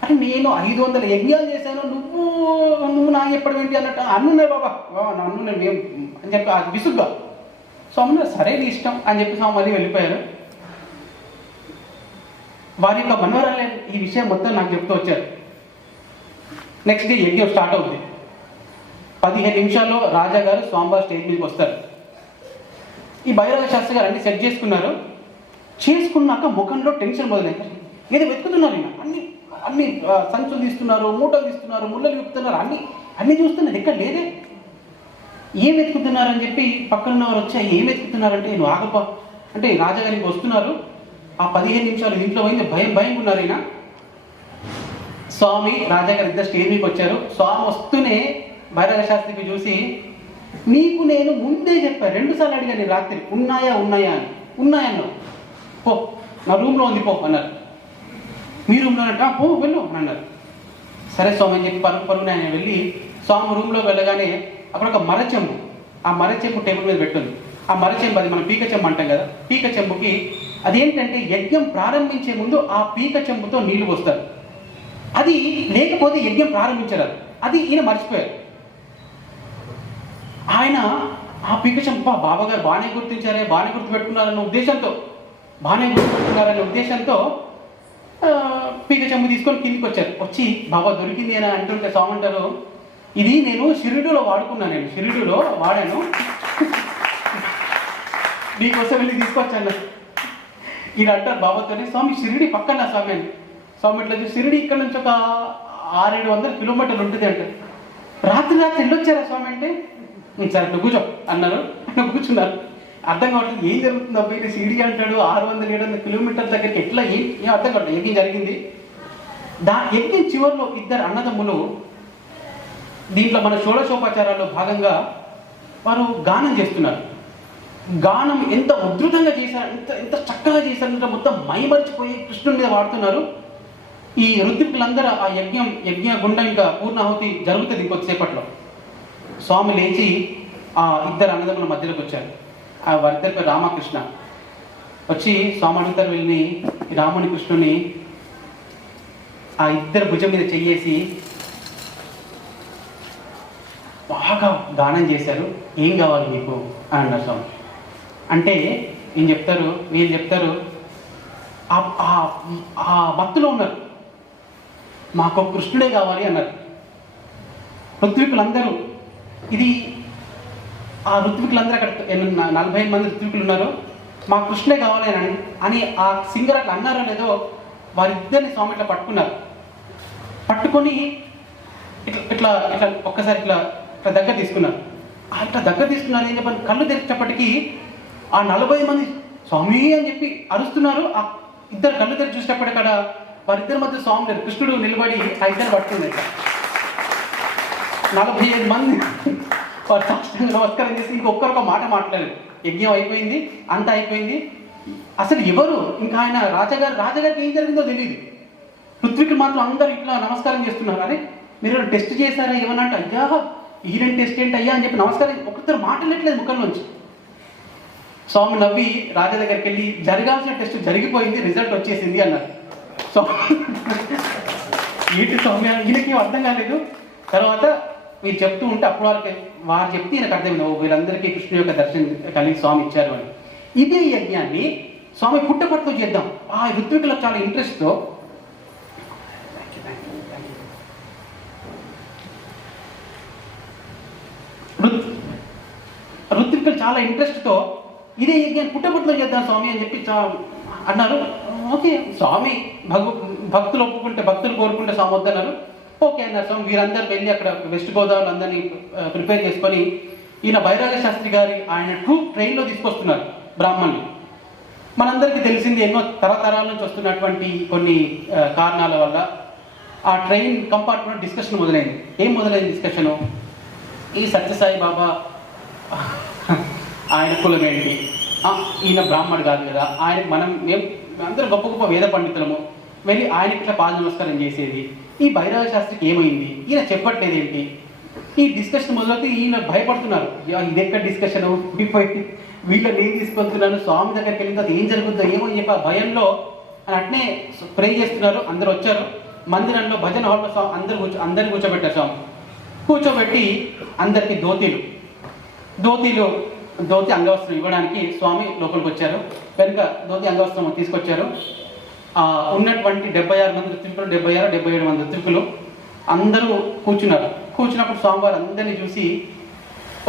అంటే నేను 500 యజ్ఞాలు చేశాను, నువ్వు నాకు చెప్పడం ఏంటి అన్నట్టు అన్నున్నాయి బాబా అన్నున్నాయి మేము అని చెప్పి అది విసుగ్గా స్వామి సరే నీ ఇష్టం అని చెప్పి స్వామి మళ్ళీ వెళ్ళిపోయారు. వారి యొక్క మనోరాలే ఈ విషయం మొత్తం నాకు చెప్తూ వచ్చారు. నెక్స్ట్ డే యజ్ఞం స్టార్ట్ అవుతుంది. 15 నిమిషాల్లో రాజాగారు స్వామివారి స్టేజ్ మీదకి వస్తారు. ఈ బైరాగ శాస్త్రి గారు అన్ని సెట్ చేసుకున్నాక ముఖంలో టెన్షన్ మొదలైంది. ఏదో వెతుకుతున్నారు ఈయన, అన్ని సంచులు తీస్తున్నారు, మూటలు తీస్తున్నారు, ముళ్ళలు విప్పుతున్నారు, అన్ని చూస్తున్నారు, ఎక్కడ లేదే. ఏం వెతుకుతున్నారని చెప్పి పక్కన వారు వచ్చి ఏం వెతుకుతున్నారంటే నేను ఆగపా అంటే రాజాగారికి వస్తున్నారు. ఆ 15 నిమిషాలు ఇంట్లో పోయింది, భయం ఉన్నారు ఈయన. స్వామి రాజాగారు ఇద్దరు స్టేజ్ మీదకి వచ్చారు. స్వామి వస్తూనే బైరాగ శాస్త్రికి చూసి నీకు నేను ముందే చెప్పాను 2 సార్లు అడిగాను రాత్రి ఉన్నాయా అని. ఉన్నాయన్నావు, పో నా రూమ్లో ఉంది పో అన్నారు. మీ రూమ్లో అంటే పో వెళ్ళు అని అన్నారు. సరే స్వామి అని చెప్పి పరుగున ఆయన వెళ్ళి స్వామి రూమ్లోకి వెళ్ళగానే అక్కడ ఒక మరచెంబు, ఆ మరచెంబు టేబుల్ మీద పెట్టుంది. ఆ మరచెంబు అది మనం పీక చెంబు అంటాం కదా, పీక చెంబుకి అదేంటంటే యజ్ఞం ప్రారంభించే ముందు ఆ పీక చెంబుతో నీళ్లు పోస్తారు. అది లేకపోతే యజ్ఞం ప్రారంభించరాదు. అది ఈయన మర్చిపోయారు. ఆయన ఆ పీక చెంబు బాబాగారు బాగానే గుర్తుపెట్టుకున్నారనే ఉద్దేశంతో పీక చెంబు తీసుకొని కిందికి వచ్చారు. వచ్చి బాబా దొరికింది అని అంటుంటే స్వామి అంటారు ఇది నేను షిరిడీలో వాడాను నీకోసం వెళ్ళి తీసుకొచ్చాను. ఈయన అంటారు బాబాతోనే స్వామి షిరిడి పక్కన స్వామి అని. స్వామి ఇట్లా షిరిడి ఇక్కడ నుంచి ఒక 600-700 కిలోమీటర్లు ఉంటుంది అంటారు. రాత్రి వెళ్ళొచ్చారా స్వామి అంటే సరే నువ్వు కూర్చో అన్నారు. కూర్చున్నారు. అర్థం కావట్లేదు ఏం జరుగుతుంది అబ్బాయి, షిరిడి అంటాడు 600-700 కిలోమీటర్ల దగ్గరికి ఎట్లా ఏం అర్థం కావట్లేదు. యజ్ఞం జరిగింది. యజ్ఞం చివరిలో 2 అన్నదమ్ములు దీంట్లో మన షోడశోపచారాల్లో భాగంగా వారు గానం చేస్తున్నారు. గానం ఎంత ఉధృతంగా చేశారు, ఎంత చక్కగా చేశారంటే మొత్తం మైమరిచిపోయి కృష్ణుడి మీద వాడుతున్నారు. ఈ ఋత్వికులందరూ ఆ యజ్ఞ గుండం ఇంకా పూర్ణాహుతి జరుగుతుంది ఇంకొద్దిసేపట్లో. స్వామి లేచి ఆ 2 అన్నదమ్ముల మధ్యలోకి వచ్చారు. ఆ వారిద్దరి పేరు రామకృష్ణ. వచ్చి స్వామి అడుగుతారు వీళ్ళని, రాముని కృష్ణుని ఆ 2 భుజం మీద చెయ్యేసి బాగా గానం చేశారు. ఏం కావాలి మీకు అని అన్నారు స్వామి. అంటే వీళ్ళు చెప్తారు ఆ భక్తులు ఉన్నారు, మాకు కృష్ణుడే కావాలి అన్నారు. ఋత్వికులందరూ ఆ ఋత్వికులందరూ అక్కడ 40 మంది ఋత్వికులు ఉన్నారు, మా కృష్ణే కావాలి అని ఆ సింగర్ అట్లా అన్నారో లేదో వారిద్దరిని స్వామి ఇట్లా పట్టుకొని ఇట్లా ఒక్కసారి ఇట్లా దగ్గర తీసుకున్నారు. ఏం చెప్పండి కళ్ళు తెరిచేటప్పటికీ ఆ 40 మంది స్వామి అని చెప్పి అరుస్తున్నారు. ఆ 2 కళ్ళు తెరిచి చూసేటప్పటి అక్కడ వారిద్దరి మధ్య స్వామి లేరు, కృష్ణుడు నిలబడి ఆ 2 పట్టుకుంది. 45 మంది వారు సాష్టాంగ నమస్కారం చేసి ఇంకొకరొక మాట మాట్లాడారు. యజ్ఞం అయిపోయింది, అంతా అయిపోయింది. అసలు ఎవరు ఇంకా ఆయన రాజాగారికి ఏం జరిగిందో తెలియదు. ఋత్వికులు మాత్రం అందరూ ఇట్లా నమస్కారం చేస్తున్నారు. అరే మీరు టెస్ట్ చేశారా ఏమన్నా అంటే, అయ్యా ఈయన టెస్ట్ ఏంటి అయ్యా అని చెప్పి నమస్కారం, ఒక్కసారి మాట్లాడట్లేదు ముఖంలోంచి. స్వామి నవ్వి రాజా దగ్గరికి వెళ్ళి జరగాల్సిన టెస్ట్ జరిగిపోయింది, రిజల్ట్ వచ్చేసింది అన్నారు. సో ఏంటి స్వామి ఈయనకి అర్థం కాలేదు. తర్వాత వీళ్ళు చెప్తూ ఉంటే అప్పుడు వారు చెప్తే ఈయనకు అర్థమైంది, వీళ్ళందరికీ కృష్ణుని యొక్క దర్శనం కలిగి స్వామి ఇచ్చారు అని. ఇదే యజ్ఞాన్ని స్వామి పుట్టపర్తిలో చేద్దాం. ఆ ఋత్వికులకు చాలా ఇంట్రెస్ట్తో ఋత్వికులు చాలా ఇంట్రెస్ట్తో ఇదే యజ్ఞాన్ని పుట్టపర్తిలో చేద్దాం స్వామి అని చెప్పి అన్నారు. ఓకే స్వామి భక్తులు ఒప్పుకుంటే, భక్తులు కోరుకుంటే స్వామి వద్దన్నారు. ఓకే అన్నారు స్వామి. వీరందరూ వెళ్ళి అక్కడ వెస్ట్ గోదావరి అందరినీ ప్రిపేర్ చేసుకొని ఈయన బైరాగ శాస్త్రి గారి ఆయన ట్రైన్లో తీసుకొస్తున్నారు బ్రాహ్మణులు. మనందరికీ తెలిసింది ఎన్నో తరతరాల నుంచి వస్తున్నటువంటి కొన్ని కారణాల వల్ల ఆ ట్రైన్ కంపార్ట్మెంట్ డిస్కషన్ మొదలైంది. ఏం మొదలైంది డిస్కషను? ఈ సత్యసాయి బాబా ఆయన కులం ఏంటి, ఈయన బ్రాహ్మణుడు కాదు కదా, ఆయన మేము అందరూ గొప్ప గొప్ప వేద పండితులము, వెళ్ళి ఆయనకి ఇట్లా పాద నమస్కారం చేసేది. ఈ బైరాగ శాస్త్రికి ఏమైంది, ఈయన చెప్పట్లేదు ఏంటి? ఈ డిస్కషన్ మొదలైతే ఈయన భయపడుతున్నారు. ఇది ఎక్కడ డిస్కషన్, వీళ్ళని ఏం తీసుకొస్తున్నాను, స్వామి దగ్గరికి వెళ్ళిన తర్వాత ఏం జరుగుతుందో ఏమో అని చెప్పి ఆ భయంలో అని అట్నే ప్రే చేస్తున్నారు. అందరూ వచ్చారు మందిరంలో, భజన హాల్లో అందరిని కూర్చోబెట్టారు. స్వామి కూర్చోబెట్టి అందరికీ ధోతి అంగవస్త్రం ఇవ్వడానికి స్వామి లోపలికి వచ్చారు. కనుక ధోతి అంగవస్త్రం తీసుకొచ్చారు. ఉన్నటువంటి 76 మంది ఋత్వికులు, 77 మంది ఋత్వికులు అందరూ కూర్చున్నప్పుడు స్వామివారు అందరినీ చూసి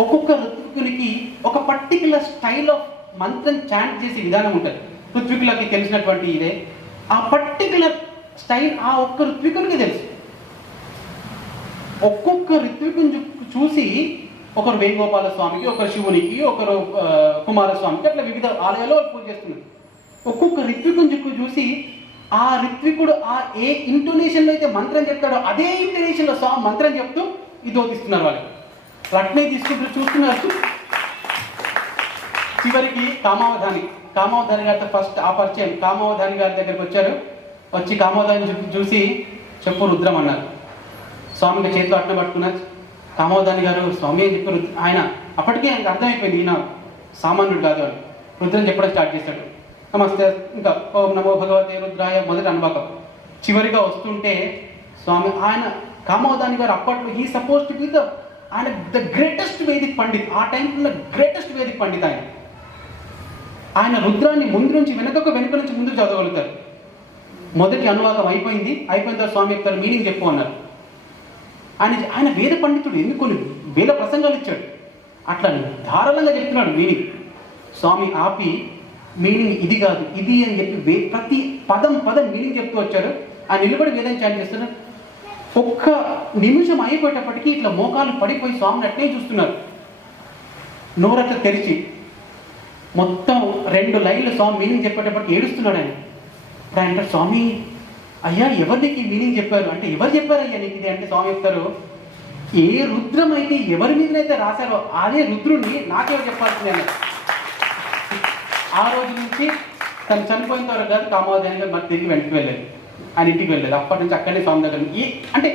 ఒక్కొక్క ఋత్వికునికి ఒక పర్టికులర్ స్టైల్ ఆఫ్ మంత్రం చాంట్ చేసే విధానం ఉంటుంది. ఋత్వికులకి తెలిసినటువంటి ఇదే ఆ పర్టికులర్ స్టైల్ ఆ ఒక్క ఋత్వికునికి తెలుసు. ఒక్కొక్క ఋత్వికుని చూసి ఒకరు వేణుగోపాల స్వామికి, ఒకరు శివునికి, ఒకరు కుమారస్వామికి, అట్లా వివిధ ఆలయాల్లో పూజ చేస్తున్నారు. ఒక్కొక్క ఋత్వికుని చూసి ఆ ఋత్వికుడు ఆ ఏ ఇంటోనేషన్లో అయితే మంత్రం చెప్తాడో అదే ఇంటోనేషన్లో స్వామి మంత్రం చెప్తూ ఇదోతిస్తున్నారు. వాళ్ళు అట్నే తీసుకుంటూ చూస్తున్నారు. చివరికి కామావధాని గారితో ఫస్ట్ ఆ పరిచయం. కామావధాని గారి దగ్గరికి వచ్చారు. వచ్చి కామావధాని చూసి చెప్పు రుద్రం అన్నారు. స్వామికి చేతిలో అట్న పట్టుకున్నారు. కామావధాని గారు స్వామి అని చెప్పి ఆయన అప్పటికే ఆయనకు అర్థమైపోయింది ఈయన సామాన్యుడు కాదు అని. రుద్రం చెప్పడం స్టార్ట్ చేశాడు. నమస్తే, ఇంకా ఓం నమో భగవతే రుద్రాయ మొదటి అనుభవం. చివరిగా వస్తుంటే స్వామి ఆయన కామావధాని గారు అప్పట్లో ఈ సపోజ్ టు బి ఆయన ద గ్రేటెస్ట్ వేదిక్ పండిత్, ఆ టైంలో గ్రేటెస్ట్ వేదిక్ పండిత్ ఆయన రుద్రాన్ని ముందు నుంచి వెనక నుంచి ముందుకు చదవగలుగుతారు. మొదటి అనువాదం అయిపోయిన తర్వాత స్వామి చెప్తారు మీనింగ్ చెప్పు అన్నారు. ఆయన వేద పండితుడు, ఎందుకు వేల ప్రసంగాలు ఇచ్చాడు. అట్లా ధారాళంగా చెప్తున్నాడు మీనింగ్. స్వామి ఆపి మీనింగ్ ఇది కాదు ఇది అని చెప్పి ప్రతి పదం మీనింగ్ చెప్తూ వచ్చాడు. ఆ నిలబడి వేదం చాంట్ చేస్తున్నారు. ఒక్క నిమిషం అయిపోయేటప్పటికీ ఇట్లా మోకాలు పడిపోయి స్వామిని అట్నే చూస్తున్నారు. నోరట్లా తెరిచి మొత్తం 2 లైన్లు స్వామి మీనింగ్ చెప్పేటప్పటికి ఏడుస్తున్నాడు ఆయన. ఇప్పుడు ఆయన స్వామి అయ్యా ఎవరు నీకు ఈ మీనింగ్ చెప్పారు అంటే, ఎవరు చెప్పారు అయ్యా నీకు ఇది అంటే, స్వామి చెప్తారు ఏ రుద్రం అయితే ఎవరి మీదనైతే రాశారో అదే రుద్రుణ్ణి నాకెవరు చెప్పాల్సింది అన్నారు. ఆ రోజు నుంచి తను చనిపోయిన వరకు కాదు కామావధాని గారు మరి తిరిగి వెంటకి వెళ్ళలేదు, ఆయన ఇంటికి వెళ్ళలేదు. అప్పటి నుంచి అక్కడనే స్వామి దగ్గర అంటే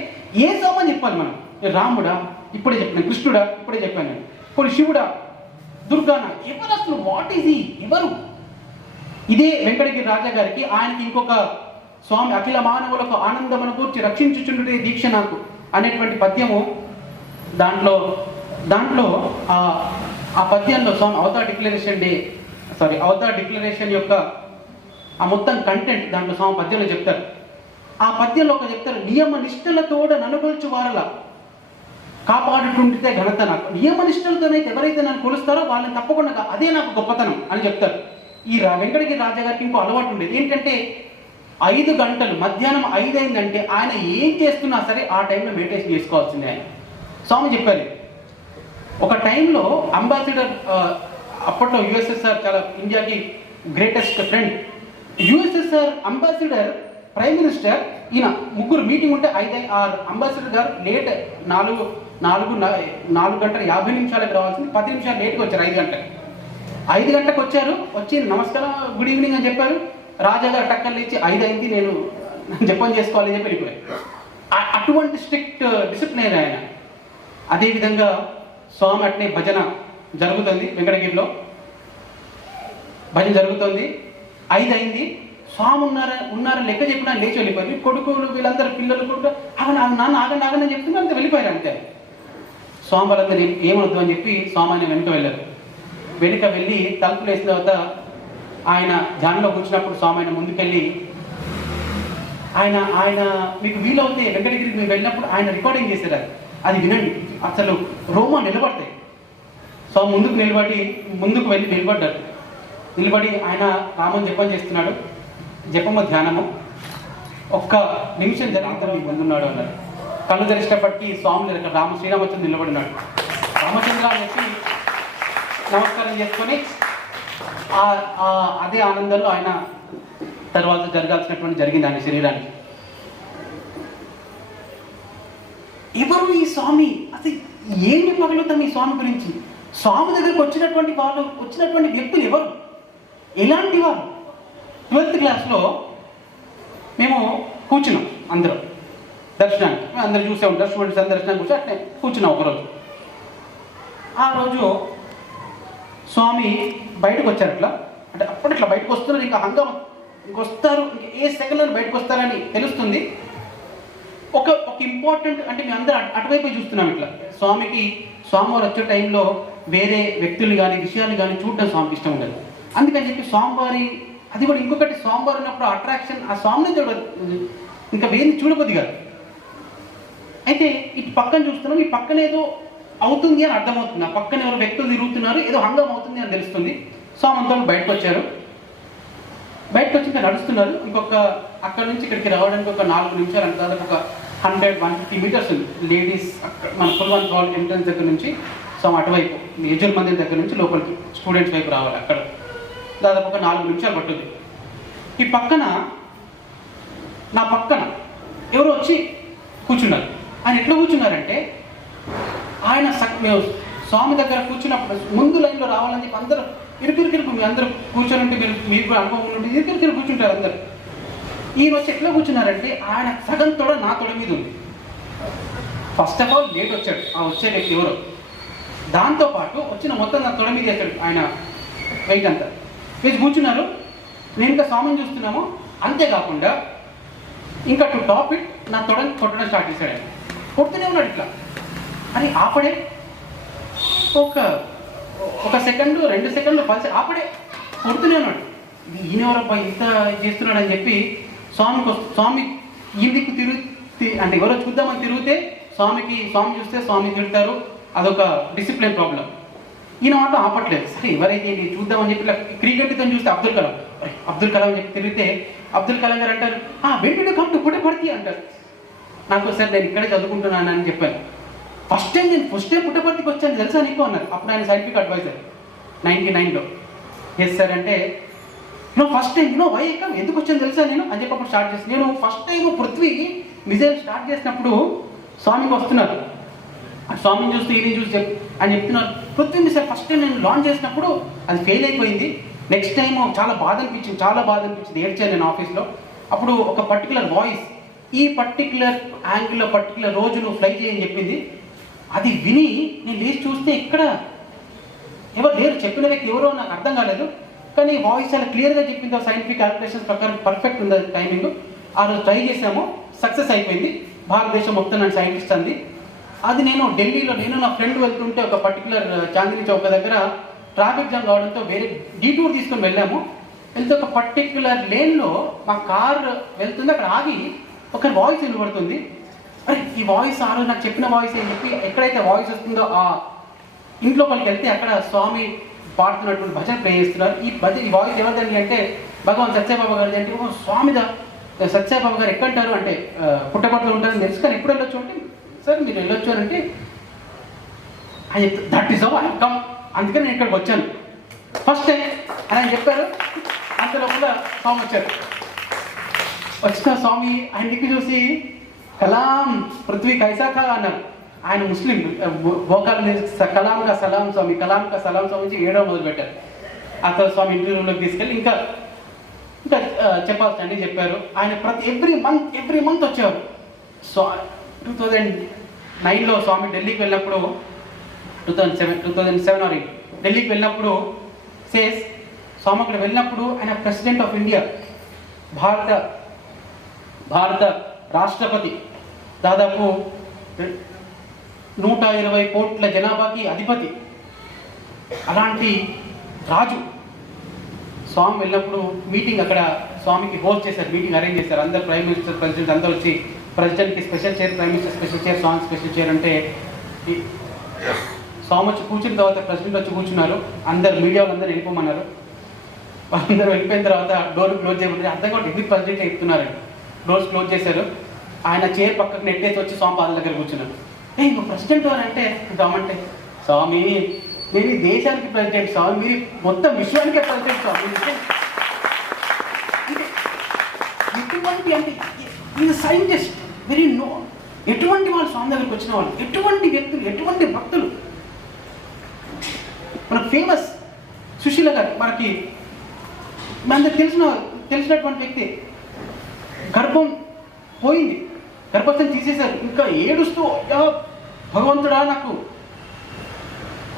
ఏ స్వామి అని చెప్పాలి మనం. రాముడా ఇప్పుడే చెప్పాను, కృష్ణుడా ఇప్పుడే చెప్పాను నేను, ఇప్పుడు శివుడా, దుర్గానా, ఎవరు అసలు వాట్ ఈజ్ ఎవరు? ఇదే వెంకటగిరి రాజా గారికి ఆయనకి ఇంకొక స్వామి అఖిల మానవులకు ఆనందమును కూర్చి రక్షించుచుండే దీక్ష నాకు అనేటువంటి పద్యము. దాంట్లో ఆ పద్యంలో స్వామి అవతార్ డిక్లరేషన్ యొక్క ఆ మొత్తం కంటెంట్ దాంట్లో స్వామి పద్యంలో చెప్తారు. ఆ పద్యంలో చెప్తారు, నియమ నిష్టలతోడ ననుగొల్చు వారలా కాపాడుతుంటే ఘనత నాకు. నియమ నిష్టలతోనైతే ఎవరైతే నన్ను కొలుస్తారో వాళ్ళని తప్పకుండా అదే నాకు గొప్పతనం అని చెప్తారు. ఈ వెంకటగిరి రాజా గారికి ఇంకో అలవాటు ఉండేది ఏంటంటే 5 గంటలు మధ్యాహ్నం 5 అయిందంటే ఆయన ఏం చేస్తున్నా సరే ఆ టైంలో మెడిటేషన్ చేసుకోవాల్సిందే. ఆయన స్వామి చెప్పారు. ఒక టైంలో అంబాసిడర్, అప్పట్లో యుఎస్ఎస్ఆర్ చాలా ఇండియాకి greatest friend, USSR ambassador, prime minister, ఈయన ముగ్గురు మీటింగ్ ఉంటే 5 అంబాసిడర్ గారు లేట్ 4 గంటల 50 నిమిషాలకు రావాల్సింది 10 నిమిషాలు లేట్గా వచ్చారు. 5 గంటలకు 5 గంటలకు వచ్చారు, వచ్చి నమస్కారం గుడ్ ఈవినింగ్ అని చెప్పారు. రాజా గారు టక్కర్లు ఇచ్చి 5 అయింది నేను జపం చేసుకోవాలని చెప్పి వెళ్ళిపోయారు. అటువంటి స్ట్రిక్ట్ డిసిప్లిన్ ఆయన. అదేవిధంగా స్వామి అట్నే భజన జరుగుతుంది, వెంకటగిరిలో భజన జరుగుతుంది. 5 అయింది, స్వామి ఉన్నారని లెక్క చెప్పినా లేచి వెళ్ళిపోయారు. కొడుకులు వీళ్ళందరూ పిల్లలు కూడా నాన్న ఆగండి ఆగండి అని చెప్తున్నా అంతే వెళ్ళిపోయారు అంతే. స్వామి వాళ్ళందరూ ఏమొద్దు అని చెప్పి స్వామి ఆయన వెనుక వెళ్ళారు. వెనుక వెళ్ళి తలుపులు వేసిన తర్వాత ఆయన ధ్యానంలో కూర్చున్నప్పుడు స్వామి ఆయన ముందుకెళ్ళి ఆయన మీకు వీలవుతే వెంకటగిరికి మీరు వెళ్ళినప్పుడు ఆయన రికార్డింగ్ చేశారు, అది వినండి, అసలు రోమా నిలబడతాయి. స్వామి ముందుకు వెళ్ళి నిలబడి ఆయన రామం జపం చేస్తున్నాడు. జపము ధ్యానము 1 నిమిషం జరిగిన మీ ముందున్నాడు అన్నారు. కళ్ళు తెరిచేటప్పటికి స్వామి శ్రీరామచంద్ర నిలబడినాడు. రామచంద్ర అని చెప్పి నమస్కారం చేసుకొని అదే ఆనందంలో ఆయన తర్వాత జరగాల్సినటువంటి జరిగింది ఆయన శరీరానికి. ఎవరు ఈ స్వామి, అసలు ఏం చెప్పగలుగుతాం ఈ స్వామి గురించి? స్వామి దగ్గరకు వచ్చినటువంటి వ్యక్తులు ఎవరు, ఎలాంటి వారు? 12th క్లాస్లో మేము కూర్చున్నాం అందరం దర్శనానికి. మేము అందరూ చూసే ఉంటాం, స్టూడెంట్స్ అందరూ దర్శనానికి కూర్చొని అట్నే కూర్చున్నాం ఒకరోజు. ఆ రోజు స్వామి బయటకు వచ్చారు. అంటే అప్పుడు ఇట్లా బయటకు వస్తున్నారు, ఇంకా హంగం ఇంకొస్తారు, ఇంకా ఏ సెకండ్లో బయటకు వస్తారని తెలుస్తుంది. ఒక ఇంపార్టెంట్ అంటే మేము అందరూ అటువైపు చూస్తున్నాం. ఇట్లా స్వామివారు వచ్చే టైంలో వేరే వ్యక్తులు కానీ విషయాలు కానీ చూడడం స్వామికి ఇష్టం ఉండదు. అందుకని చెప్పి స్వామివారి అది కూడా ఇంకొకటి, స్వామివారు ఉన్నప్పుడు అట్రాక్షన్ ఆ స్వామిని చూడదు, ఇంకా వేరే చూడబోద్ది కాదు. అయితే ఇటు పక్కన చూస్తున్నాం, ఈ పక్కన ఏదో అవుతుంది అని అర్థమవుతుంది. ఆ పక్కన ఎవరు వ్యక్తులు తిరుగుతున్నారు, ఏదో హంగం అవుతుంది అని తెలుస్తుంది. స్వామి అంతా బయటకు వచ్చారు. బయటకు వచ్చి ఇంకా నడుస్తున్నారు. అక్కడ నుంచి ఇక్కడికి రావడానికి ఒక 4 నిమిషాలు అంటే దాదాపు ఒక 100-150 మీటర్స్ ఉంది. లేడీస్ మన పుల్వాన్ కాలేజ్ ఎంట్రన్స్ దగ్గర నుంచి స్వామి అటువైపు యజుర్ మందిర్ దగ్గర నుంచి లోపలికి స్టూడెంట్స్ వైపు రావాలి. అక్కడ దాదాపు ఒక 4 నిమిషాలు పట్టుద్ది. ఈ పక్కన నా పక్కన ఎవరు వచ్చి కూర్చున్నారు. ఆయన ఎట్లా కూర్చున్నారంటే, ఆయన స్వామి దగ్గర కూర్చున్నప్పుడు ముందు లైన్లో రావాలని చెప్పి అందరూ ఇరుకిరికి మీ అందరూ కూర్చొని మీకు కూడా అనుభవం ఉంటే ఇరుకిరికి కూర్చుంటారు అందరు. ఈయన వచ్చి ఎట్లా కూర్చున్నారంటే, ఆయన సగం తొడ నా తొడ మీద ఉంది. ఫస్ట్ ఆఫ్ ఆల్ లేట్ వచ్చాడు ఆ వచ్చే వ్యక్తి ఎవరో, దాంతోపాటు వచ్చిన మొత్తం నా తొడ మీద వేసాడు ఆయన వెయిట్ అంతా వేసి కూర్చున్నారు. నేను ఇంకా స్వామిని చూస్తున్నాము. అంతేకాకుండా ఇంకా టు టాప్ ఇట్ నా తొడని కొట్టడం స్టార్ట్ చేశాడు. ఆయన కొడుతూనే ఉన్నాడు ఇట్లా అని ఆపడే ఒక సెకండ్ 2 సెకండ్లు పలిసి ఆపడే కొడుతూనే ఉన్నాడు. ఈయన ఎవరబ్బా ఇంత చేస్తున్నాడు అని చెప్పి స్వామి ఈ దిక్కు అంటే ఎవరో చూద్దామని తిరిగితే స్వామి చూస్తే స్వామి తిడతారు, అదొక డిసిప్లిన్ ప్రాబ్లం. ఈయన మాత్రం ఆపట్లేదు. సరే ఎవరైతే చూద్దామని చెప్పి ఇలా క్రికెట్తో చూస్తే అబ్దుల్ కలాం చెప్పి తిరిగితే అబ్దుల్ కలాం గారు అంటారు, వెంటనే కమ్ టు పుట్టపర్తి అంటారు. నాకు సార్ నేను ఇక్కడే చదువుకుంటున్నాను అని చెప్పాను. ఫస్ట్ టైం పుట్టపర్తికి వచ్చాను తెలుసా నీకు అన్నారు. అప్పుడు ఆయన సైంటిఫిక్ అడ్వైజర్ 99లో. ఎస్ సార్ అంటే ఫస్ట్ టైం వై ఎక్కం ఎందుకు వచ్చాను తెలుసా నేను అని చెప్పి అప్పుడు స్టార్ట్ చేస్తాను. నేను first time Prithvi missile start చేసినప్పుడు స్వామికి వస్తున్నారు. స్వామిని చూస్తూ ఈయన చూసి అని చెప్తున్నారు. పృథ్వీ మిసైల్ ఫస్ట్ టైం నేను లాంచ్ చేసినప్పుడు అది ఫెయిల్ అయిపోయింది. నెక్స్ట్ టైం చాలా బాధ అనిపించింది, ఏడ్చాను నేను ఆఫీస్లో. అప్పుడు ఒక పర్టికులర్ వాయిస్ ఈ పర్టికులర్ యాంగిల్లో పర్టికులర్ రోజు నువ్వు ఫ్లై చేయని చెప్పింది. అది విని నేను లేచి చూస్తే ఇక్కడ ఎవరు లేరు, చెప్పిన వ్యక్తి ఎవరో నాకు అర్థం కాలేదు. కానీ వాయిస్ చాలా క్లియర్గా చెప్పింది. సైంటిఫిక్ క్యాలిక్యులేషన్స్ ప్రకారం పర్ఫెక్ట్ ఉంది టైమింగ్. ఆ రోజు ట్రై చేసాము, సక్సెస్ అయిపోయింది. భారతదేశం మొత్తం నన్ను సైంటిస్ట్ అంది. అది నేను ఢిల్లీలో నా ఫ్రెండ్ వెళ్తుంటే ఒక పర్టికులర్ చాందిని చౌక దగ్గర ట్రాఫిక్ జామ్ కావడంతో వేరే డీటూర్ తీసుకొని వెళ్ళాము. వెళ్తే ఒక పర్టికులర్ లేన్లో మా కార్ వెళ్తుంది. అక్కడ ఆగి ఒక వాయిస్ వినబడుతుంది. అరే ఈ వాయిస్ ఆ రోజు నాకు చెప్పిన వాయిస్ అని చెప్పి ఎక్కడైతే వాయిస్ వస్తుందో ఆ ఇంట్లో వాళ్ళకి వెళ్తే అక్కడ స్వామి పాడుతున్నటువంటి భజన ప్లే చేస్తున్నారు. ఈ వాయిస్ ఎవరిదండి అంటే భగవాన్ సత్యబాబా గారిది. అంటే స్వామిదా, సత్యబాబా గారు ఎక్కడంటారు అంటే పుట్టపర్తిలో ఉంటారని తెలుసు, కానీ ఎప్పుడు వెళ్ళొచ్చు అంటే సార్ మీరు వెళ్ళొచ్చు అని అంటే ఆయన చెప్తారు that is how I have come, అందుకని నేను ఇక్కడికి వచ్చాను ఫస్ట్ టైం అని ఆయన చెప్పారు. అంత లోపల స్వామి వచ్చారు. వచ్చిన స్వామి ఆయన దిక్కు చూసి కలాం పృథ్వీ కైసా థా అన్నారు. ఆయన ముస్లిం భోకాలు కలాం కా సలాం స్వామి నుంచి 7వ మొదలు పెట్టారు. ఆ తర్వాత స్వామి ఇంటర్వ్యూలోకి తీసుకెళ్ళి ఇంకా ఇంకా చెప్పాల్సిన అన్నీ చెప్పారు. ఆయన ఎవ్రీ మంత్ వచ్చేవారు. 2009లో స్వామి ఢిల్లీకి వెళ్ళినప్పుడు 2007 ఆర్ 8 ఢిల్లీకి వెళ్ళినప్పుడు స్వామి అక్కడ వెళ్ళినప్పుడు ఆయన ప్రెసిడెంట్ ఆఫ్ ఇండియా, భారత రాష్ట్రపతి, దాదాపు 120 కోట్ల జనాభాకి అధిపతి, అలాంటి రాజు స్వామి వెళ్ళినప్పుడు మీటింగ్ అక్కడ స్వామికి హోస్ట్ చేశారు, మీటింగ్ అరేంజ్ చేశారు. అందరు ప్రైమ్ మినిస్టర్, ప్రెసిడెంట్ అందరూ వచ్చి ప్రెసిడెంట్కి special chair, prime minister special chair, Swami special chair అంటే స్వామి వచ్చి కూర్చున్న తర్వాత ప్రెసిడెంట్ వచ్చి కూర్చున్నారు. అందరు మీడియా వాళ్ళందరూ వెళ్ళిపోమన్నారు. వాళ్ళందరూ వెళ్ళిపోయిన తర్వాత డోర్ క్లోజ్ చేయబడి అర్థం కూడా ఎందుకు ప్రెసిడెంట్ ఎక్కుతున్నారు. డోర్స్ క్లోజ్ చేశారు. ఆయన చైర్ పక్కకు నెట్టేసి వచ్చి స్వామి పాదాల దగ్గర కూర్చున్నారు. ఇంకో ప్రెసిడెంట్ అని అంటే గవర్నమెంట్, స్వామి నేను ఈ దేశానికి ప్రెసిడెంట్ స్వామి, మీరు మొత్తం విశ్వానికే ప్రెసిడెంట్ స్వామి. ఎటువంటి అంటే ఈజ్ సైంటిస్ట్, వెరీ నో. ఎటువంటి వాళ్ళు స్వామి దగ్గరికి వచ్చిన వాళ్ళు, ఎటువంటి వ్యక్తులు, ఎటువంటి భక్తులు. మనకు ఫేమస్ సుశీల గారు, మనకి మనందరికి తెలిసినటువంటి వ్యక్తి. గర్భం పోయింది, గర్భస్థం తీసేశారు. ఇంకా ఏడుస్తూ భగవంతుడా నాకు